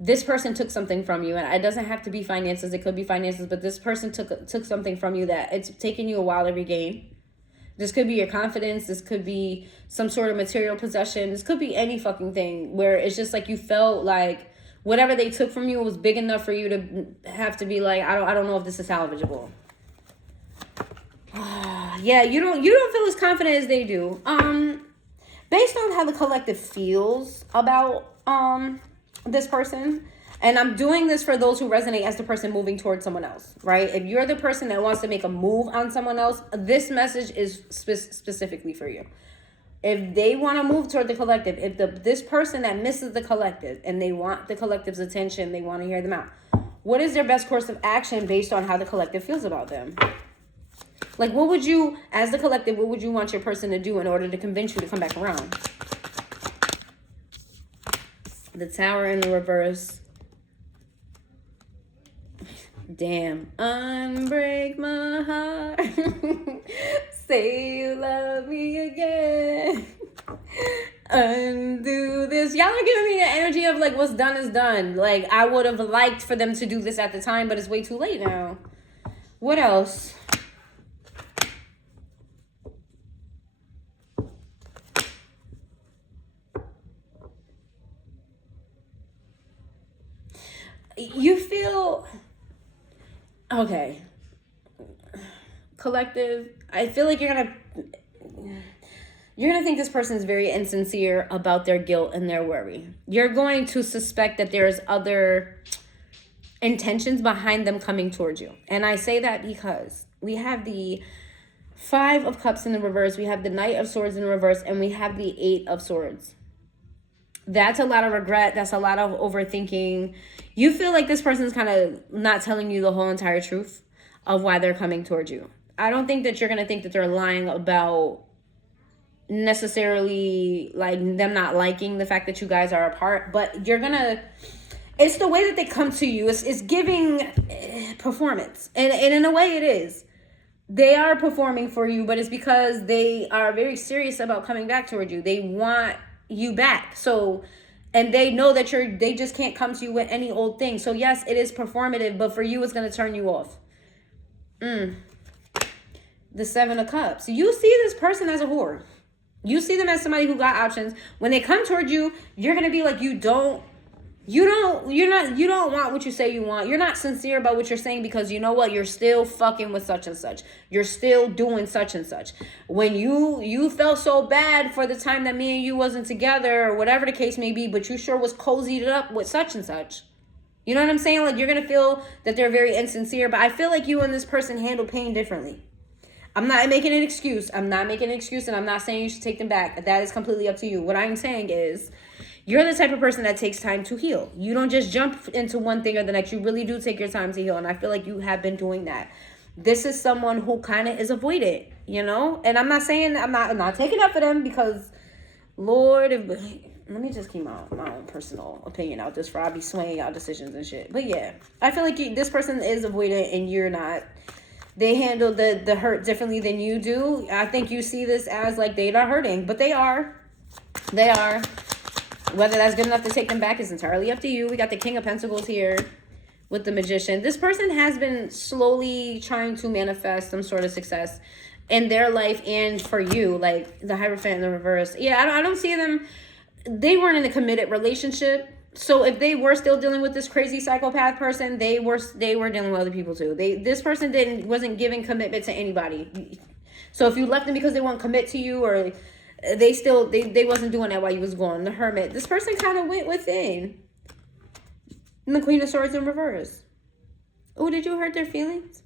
This person took something from you, and it doesn't have to be finances. It could be finances, but this person took something from you that it's taken you a while to regain. This could be your confidence. This could be some sort of material possession. This could be any fucking thing where it's just like you felt like whatever they took from you was big enough for you to have to be like, I don't know if this is salvageable. Yeah, you don't feel as confident as they do. Based on how the Collective feels about this person, and I'm doing this for those who resonate as the person moving towards someone else, right? If you're the person that wants to make a move on someone else, this message is specifically for you. If they want to move toward the Collective, if this person that misses the Collective and they want the Collective's attention, they want to hear them out, what is their best course of action based on how the Collective feels about them? Like, what would you, as the Collective, what would you want your person to do in order to convince you to come back around? The Tower in the reverse. Damn. Unbreak my heart. Say you love me again. Undo this. Y'all are giving me the energy of like, what's done is done. Like, I would have liked for them to do this at the time, but it's way too late now. What else? You feel okay, Collective. I feel like you're gonna think this person is very insincere about their guilt and their worry. You're going to suspect that there's other intentions behind them coming towards you. And I say that because we have the 5 of Cups in the reverse, we have the Knight of Swords in the reverse, and we have the 8 of Swords. That's a lot of regret. That's a lot of overthinking. You feel like this person's kind of not telling you the whole entire truth of why they're coming towards you. I don't think that you're going to think that they're lying about necessarily like them not liking the fact that you guys are apart, but you're going to, it's the way that they come to you. It's giving performance. And in a way it is. They are performing for you, but it's because they are very serious about coming back towards you. They want you back. So, and they know that they just can't come to you with any old thing. So yes, it is performative, but for you, it's going to turn you off. The Seven of Cups. You see this person as a whore. You see them as somebody who got options. When they come towards you, you're going to be like, you don't want what you say you want. You're not sincere about what you're saying because you know what? You're still fucking with such and such. You're still doing such and such. When you felt so bad for the time that me and you wasn't together or whatever the case may be, but you sure was cozied up with such and such. You know what I'm saying? Like, you're going to feel that they're very insincere, but I feel like you and this person handle pain differently. I'm not making an excuse. And I'm not saying you should take them back. That is completely up to you. What I'm saying is, you're the type of person that takes time to heal. You don't just jump into one thing or the next. You really do take your time to heal. And I feel like you have been doing that. This is someone who kind of is avoidant, you know? And I'm not saying, I'm not taking up for them because, Lord, let me just keep my own personal opinion out this for I'll be swaying y'all decisions and shit. But yeah, I feel like this person is avoidant and you're not. They handle the hurt differently than you do. I think you see this as like they're not hurting, but they are. They are. Whether that's good enough to take them back is entirely up to you. We got the King of Pentacles here with the Magician. This person has been slowly trying to manifest some sort of success in their life and for you. Like the Hierophant in the reverse. Yeah, I don't see them. They weren't in a committed relationship. So if they were still dealing with this crazy psychopath person, they were dealing with other people too. This person wasn't giving commitment to anybody. So if you left them because they won't commit to you or they wasn't doing that while you was gone. The Hermit. This person kind of went within. And the Queen of Swords in reverse. Oh, did you hurt their feelings?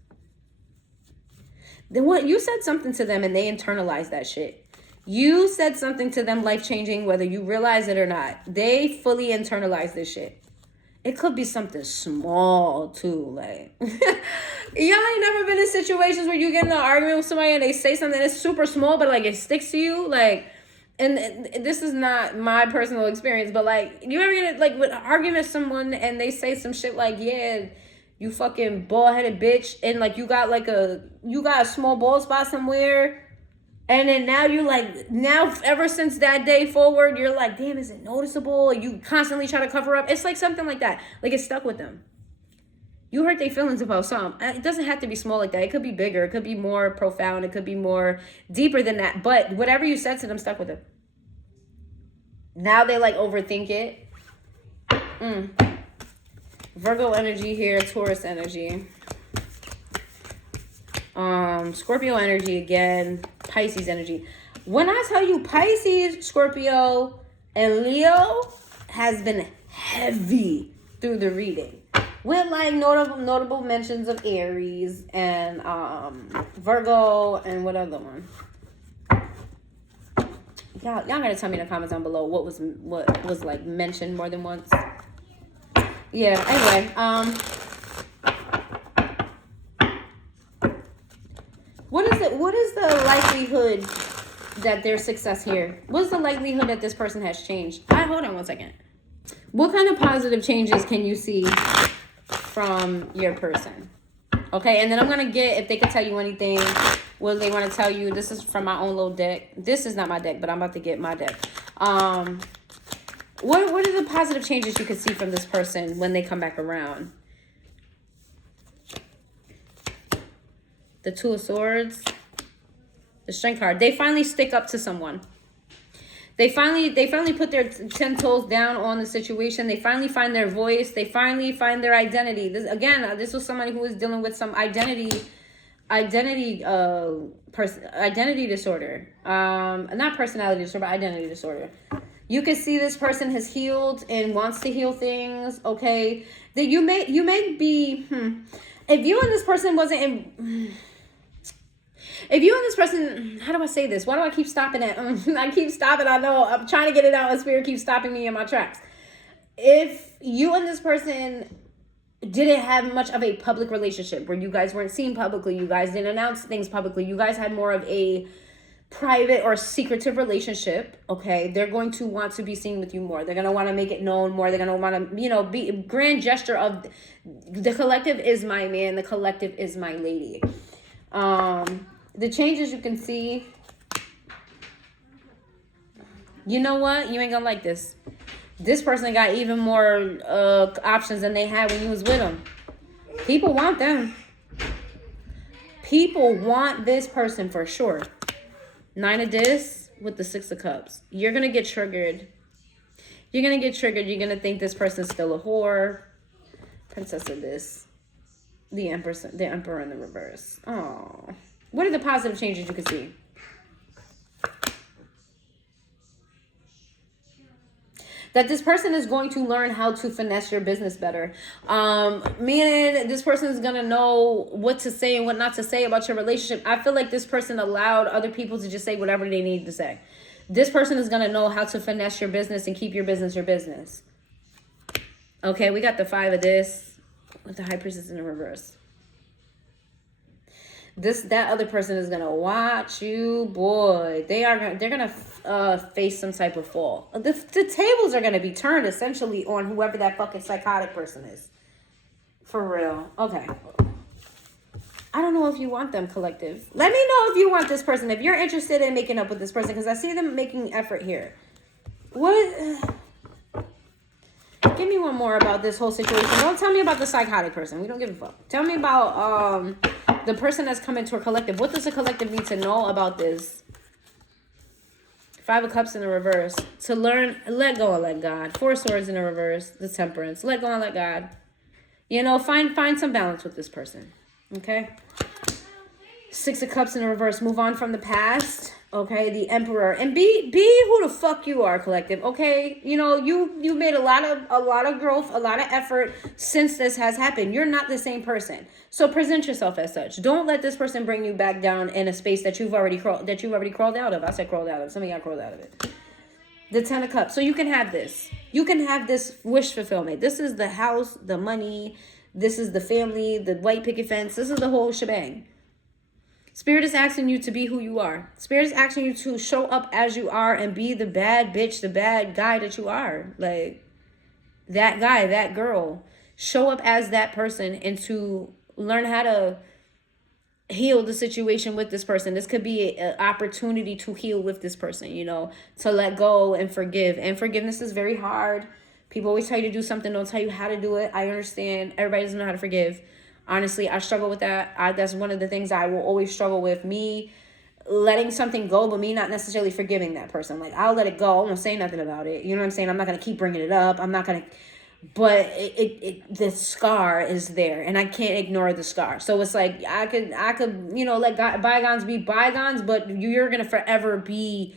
Then what? You said something to them and they internalized that shit. You said something to them life-changing, whether you realize it or not. They fully internalized this shit. It could be something small, too. Like, y'all ain't never been in situations where you get in an argument with somebody and they say something that's super small, but, like, it sticks to you. Like, and this is not my personal experience, but, like, you ever get, like, with an argument with someone and they say some shit like, yeah, you fucking bald-headed bitch, and, like, you got a small bald spot somewhere. And then now ever since that day forward, you're like, damn, is it noticeable? You constantly try to cover up. It's like something like that. Like it's stuck with them. You hurt their feelings about something. It doesn't have to be small like that. It could be bigger. It could be more profound. It could be more deeper than that. But whatever you said to them stuck with them. Now they like overthink it. Virgo energy here, Taurus energy. Scorpio energy again, Pisces energy. When I tell you Pisces, Scorpio, and Leo has been heavy through the reading. With like notable mentions of Aries and Virgo and what other one? Y'all gotta tell me in the comments down below what was like mentioned more than once. Yeah, anyway, What is the likelihood that there's success here? What's the likelihood that this person has changed? Hold on one second. What kind of positive changes can you see from your person? Okay, and then I'm going to get, if they could tell you anything, what they want to tell you. This is from my own little deck. This is not my deck, but I'm about to get my deck. What are the positive changes you could see from this person when they come back around? The Two of Swords. The Strength card. They finally stick up to someone. They finally put their 10 toes down on the situation. They finally find their voice. They finally find their identity. This was somebody who was dealing with some identity disorder. Not personality disorder, but identity disorder. You can see this person has healed and wants to heal things. Okay, that you may be. If you and this person wasn't in. If you and this person, how do I say this? Why do I keep stopping at? I keep stopping. I know I'm trying to get it out, and spirit keeps stopping me in my tracks. If you and this person didn't have much of a public relationship where you guys weren't seen publicly, you guys didn't announce things publicly, you guys had more of a private or secretive relationship, okay, they're going to want to be seen with you more. They're going to want to make it known more. They're going to want to, be grand gesture of the collective is my man, the collective is my lady. The changes you can see, you know what? You ain't going to like this. This person got even more options than they had when you was with them. People want them. People want this person for sure. 9 of this with the 6 of Cups. You're going to get triggered. You're going to get triggered. You're going to think this person's still a whore. Princess of this. The Emperor in the reverse. Oh. What are the positive changes you can see? That this person is going to learn how to finesse your business better. Meaning this person is going to know what to say and what not to say about your relationship. I feel like this person allowed other people to just say whatever they need to say. This person is going to know how to finesse your business and keep your business your business. Okay, we got the 5 of this with the High Priestess in the reverse. That other person is gonna watch you, boy. They're gonna face some type of fall. The tables are gonna be turned essentially on whoever that fucking psychotic person is. For real. Okay. I don't know if you want them, collective. Let me know if you want this person. If you're interested in making up with this person, because I see them making effort here. What? Give me one more about this whole situation. Don't tell me about the psychotic person. We don't give a fuck. Tell me about the person that's coming to a collective. What does the collective need to know about this? 5 of Cups in the reverse. To learn, let go and let God. 4 Swords in the reverse. The Temperance. Let go and let God. Find some balance with this person. Okay? 6 of Cups in the reverse. Move on from the past. Okay, the Emperor. And be who the fuck you are, collective. Okay? You made a lot of growth, a lot of effort since this has happened. You're not the same person. So present yourself as such. Don't let this person bring you back down in a space that you've already crawled out of. I said crawled out of. Some of y'all crawled out of it. The 10 of Cups. So you can have this. You can have this wish fulfillment. This is the house, the money. This is the family, the white picket fence. This is the whole shebang. Spirit is asking you to be who you are. Spirit is asking you to show up as you are and be the bad bitch, the bad guy that you are. Like, that guy, that girl. Show up as that person and to learn how to heal the situation with this person. This could be an opportunity to heal with this person, to let go and forgive. And forgiveness is very hard. People always tell you to do something, don't tell you how to do it. I understand. Everybody doesn't know how to forgive. Honestly, I struggle with that. That's one of the things I will always struggle with. Me letting something go, but me not necessarily forgiving that person. Like, I'll let it go. I won't say nothing about it. You know what I'm saying? I'm not going to keep bringing it up. I'm not going to... But the scar is there, and I can't ignore the scar. So it's like, I could let bygones be bygones, but you're going to forever be,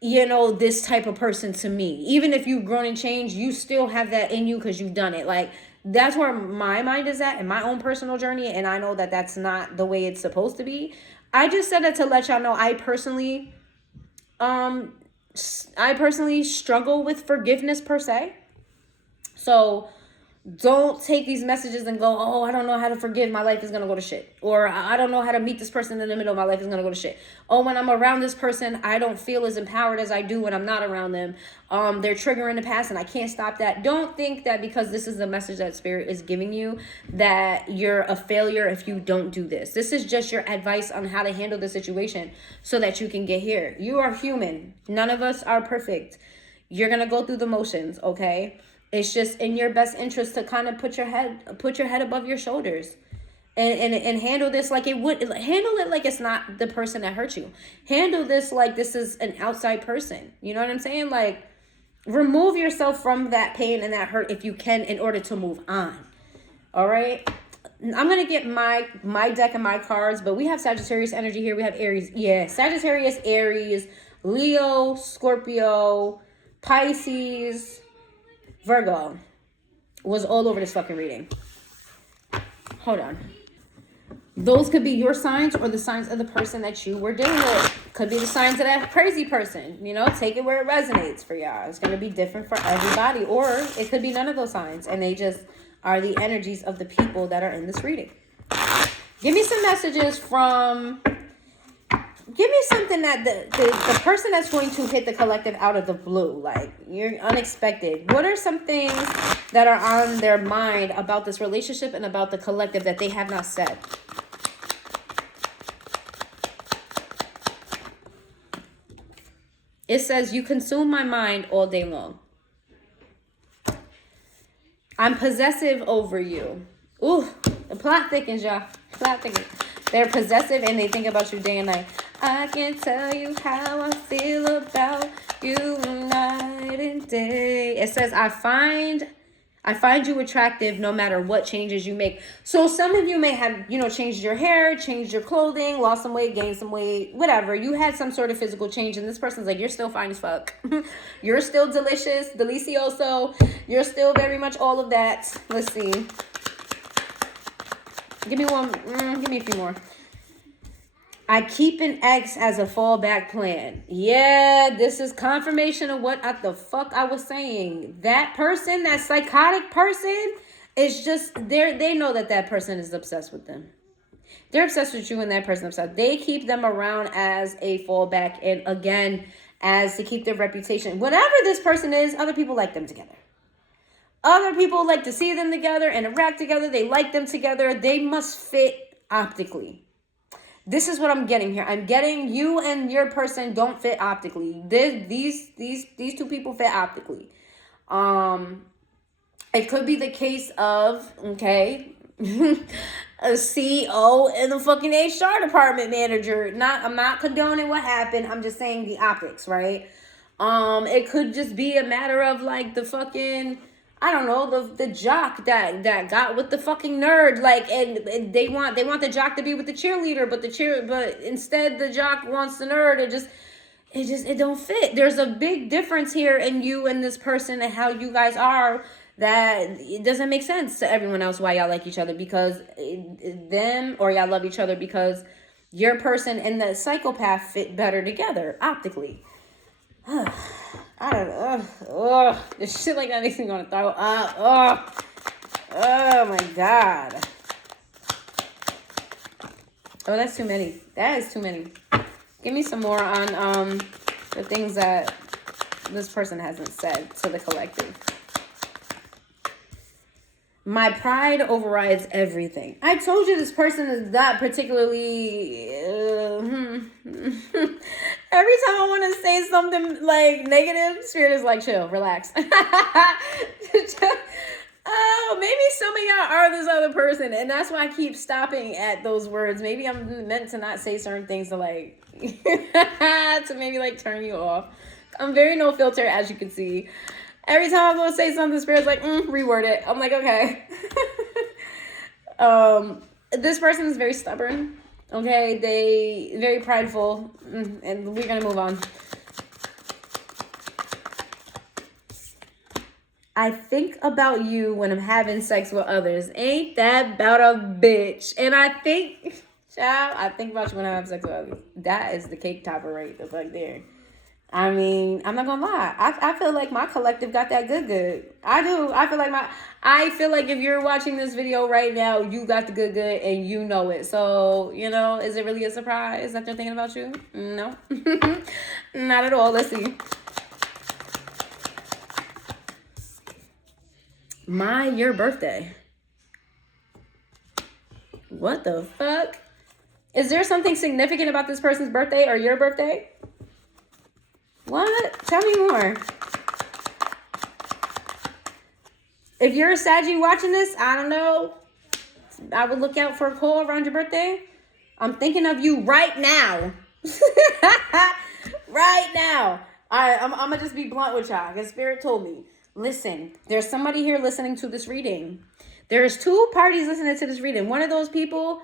this type of person to me. Even if you've grown and changed, you still have that in you because you've done it. Like, that's where my mind is at in my own personal journey, and I know that that's not the way it's supposed to be. I just said that to let y'all know I personally struggle with forgiveness per se. So don't take these messages and go, oh, I don't know how to forgive. My life is going to go to shit. Or I don't know how to meet this person in the middle. My life is going to go to shit. Oh, when I'm around this person, I don't feel as empowered as I do when I'm not around them. They're triggering the past and I can't stop that. Don't think that because this is the message that Spirit is giving you that you're a failure if you don't do this. This is just your advice on how to handle the situation so that you can get here. You are human. None of us are perfect. You're going to go through the motions, okay? It's just in your best interest to kind of put your head above your shoulders and handle this like handle it like it's not the person that hurt you. Handle this like this is an outside person. You know what I'm saying? Like, remove yourself from that pain and that hurt if you can in order to move on. All right? I'm going to get my deck and my cards, but we have Sagittarius energy here. We have Aries. Yeah, Sagittarius, Aries, Leo, Scorpio, Pisces, Virgo was all over this fucking reading. Hold on. Those could be your signs or the signs of the person that you were dealing with. Could be the signs of that crazy person. You know, take it where it resonates for y'all. It's going to be different for everybody. Or it could be none of those signs. And they just are the energies of the people that are in this reading. Give me some messages from... Give me something that the person that's going to hit the collective out of the blue, like you're unexpected. What are some things that are on their mind about this relationship and about the collective that they have not said? It says, you consume my mind all day long. I'm possessive over you. Ooh, the plot thickens, y'all. Plot thickens. They're possessive and they think about you day and night. I can tell you how I feel about you night and day. It says, I find you attractive no matter what changes you make. So some of you may have, changed your hair, changed your clothing, lost some weight, gained some weight, whatever. You had some sort of physical change and this person's like, you're still fine as fuck. You're still delicious, delicioso. You're still very much all of that. Let's see. Give me one. Give me a few more. I keep an ex as a fallback plan. Yeah, this is confirmation of what the fuck I was saying. That person, that psychotic person, is just, they know that person is obsessed with them. They're obsessed with you and that person obsessed. They keep them around as a fallback and again, as to keep their reputation. Whatever this person is, other people like them together. Other people like to see them together, interact together. They like them together. They must fit optically. This is what I'm getting here. I'm getting you and your person don't fit optically. These two people fit optically. It could be the case of, okay, a CEO and a fucking HR department manager. I'm not condoning what happened. I'm just saying the optics, right? It could just be a matter of like the fucking, I don't know, the jock that got with the fucking nerd, like, and they want the jock to be with the cheerleader, but instead the jock wants the nerd. It don't fit. There's a big difference here in you and this person and how you guys are that it doesn't make sense to everyone else why y'all like each other, because them, or y'all love each other because your person and the psychopath fit better together optically. I don't know. This shit like that makes me want to throw up. Oh my God. Oh, that's too many. That is too many. Give me some more on the things that this person hasn't said to the collective. My pride overrides everything. I told you this person is not particularly... Every time I want to say something like negative, Spirit is like, chill, relax. Oh, maybe some of y'all are this other person. And that's why I keep stopping at those words. Maybe I'm meant to not say certain things to like... to maybe like turn you off. I'm very no filter, as you can see. Every time I'm going to say something, Spirit's like, reword it. I'm like, okay. This person is very stubborn. Okay, they very prideful. And we're going to move on. I think about you when I'm having sex with others. Ain't that about a bitch? And I think, child, I think about you when I have sex with others. That is the cake topper right the fuck there. I mean, I'm not gonna lie. I feel like my collective got that good. I do. I feel like if you're watching this video right now, you got the good and you know it. So, is it really a surprise that they're thinking about you? No. Not at all. Let's see. Your birthday. What the fuck? Is there something significant about this person's birthday or your birthday? What? Tell me more. If you're a Saggy watching this, I don't know. I would look out for a call around your birthday. I'm thinking of you right now. Right now. I'm going to just be blunt with y'all, because Spirit told me. Listen, there's somebody here listening to this reading. There's two parties listening to this reading. One of those people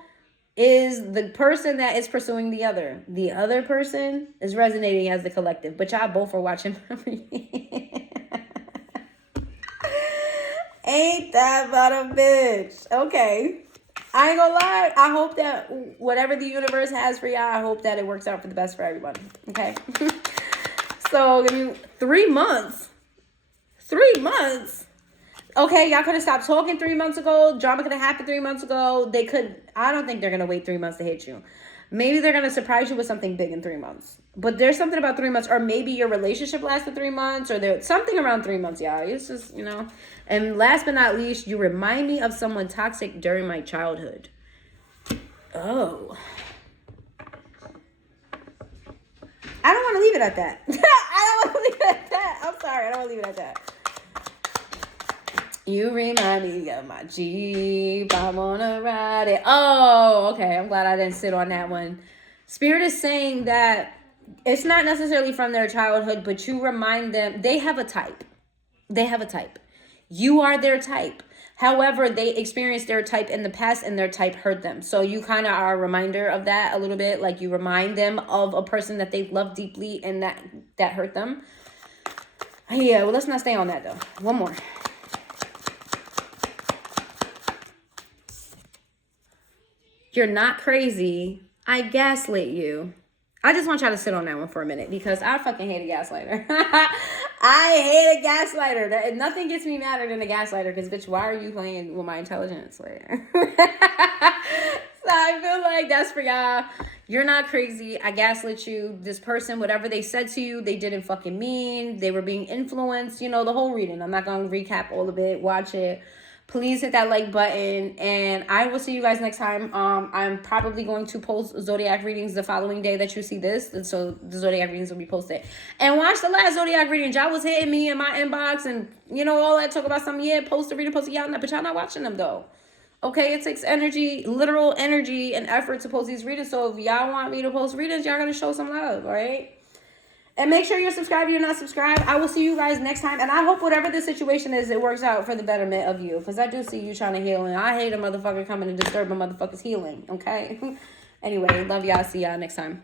is the person that is pursuing the other. The other person is resonating as the collective. But y'all both are watching. Ain't that about a bitch? Okay. I ain't gonna lie. I hope that whatever the universe has for y'all, I hope that it works out for the best for everybody. Okay. So, 3 months. 3 months. Okay, y'all could have stopped talking 3 months ago. Drama could have happened 3 months ago. I don't think they're going to wait 3 months to hit you. Maybe they're going to surprise you with something big in 3 months. But there's something about 3 months, or maybe your relationship lasted 3 months, or there's something around 3 months, y'all. It's just, And last but not least, you remind me of someone toxic during my childhood. Oh. I don't want to leave it at that. I don't want to leave it at that. I'm sorry. I don't want to leave it at that. You remind me of my Jeep. I want to ride it. Oh, okay. I'm glad I didn't sit on that one. Spirit is saying that it's not necessarily from their childhood, but you remind them. They have a type. They have a type. You are their type. However, they experienced their type in the past and their type hurt them. So you kind of are a reminder of that a little bit. Like you remind them of a person that they love deeply and that hurt them. Yeah, well, let's not stay on that though. One more. You're not crazy. I gaslit you. I just want y'all to sit on that one for a minute because I fucking hate a gaslighter. I hate a gaslighter. Nothing gets me madder than a gaslighter because, bitch, why are you playing with my intelligence? So I feel like that's for y'all. You're not crazy. I gaslit you. This person, whatever they said to you, they didn't fucking mean. They were being influenced. The whole reading. I'm not going to recap all of it. Watch it. Please hit that like button, and I will see you guys next time. I'm probably going to post zodiac readings the following day that you see this, and so the zodiac readings will be posted. And watch the last zodiac reading. Y'all was hitting me in my inbox, and all that talk about something. Yeah, post a reading, y'all not, but y'all not watching them though. Okay, it takes energy, literal energy, and effort to post these readings. So if y'all want me to post readings, y'all gotta show some love, all right? And make sure you're subscribed if you're not subscribed. I will see you guys next time. And I hope whatever the situation is, it works out for the betterment of you. Because I do see you trying to heal. And I hate a motherfucker coming to disturb a motherfucker's healing. Okay? Anyway, love y'all. See y'all next time.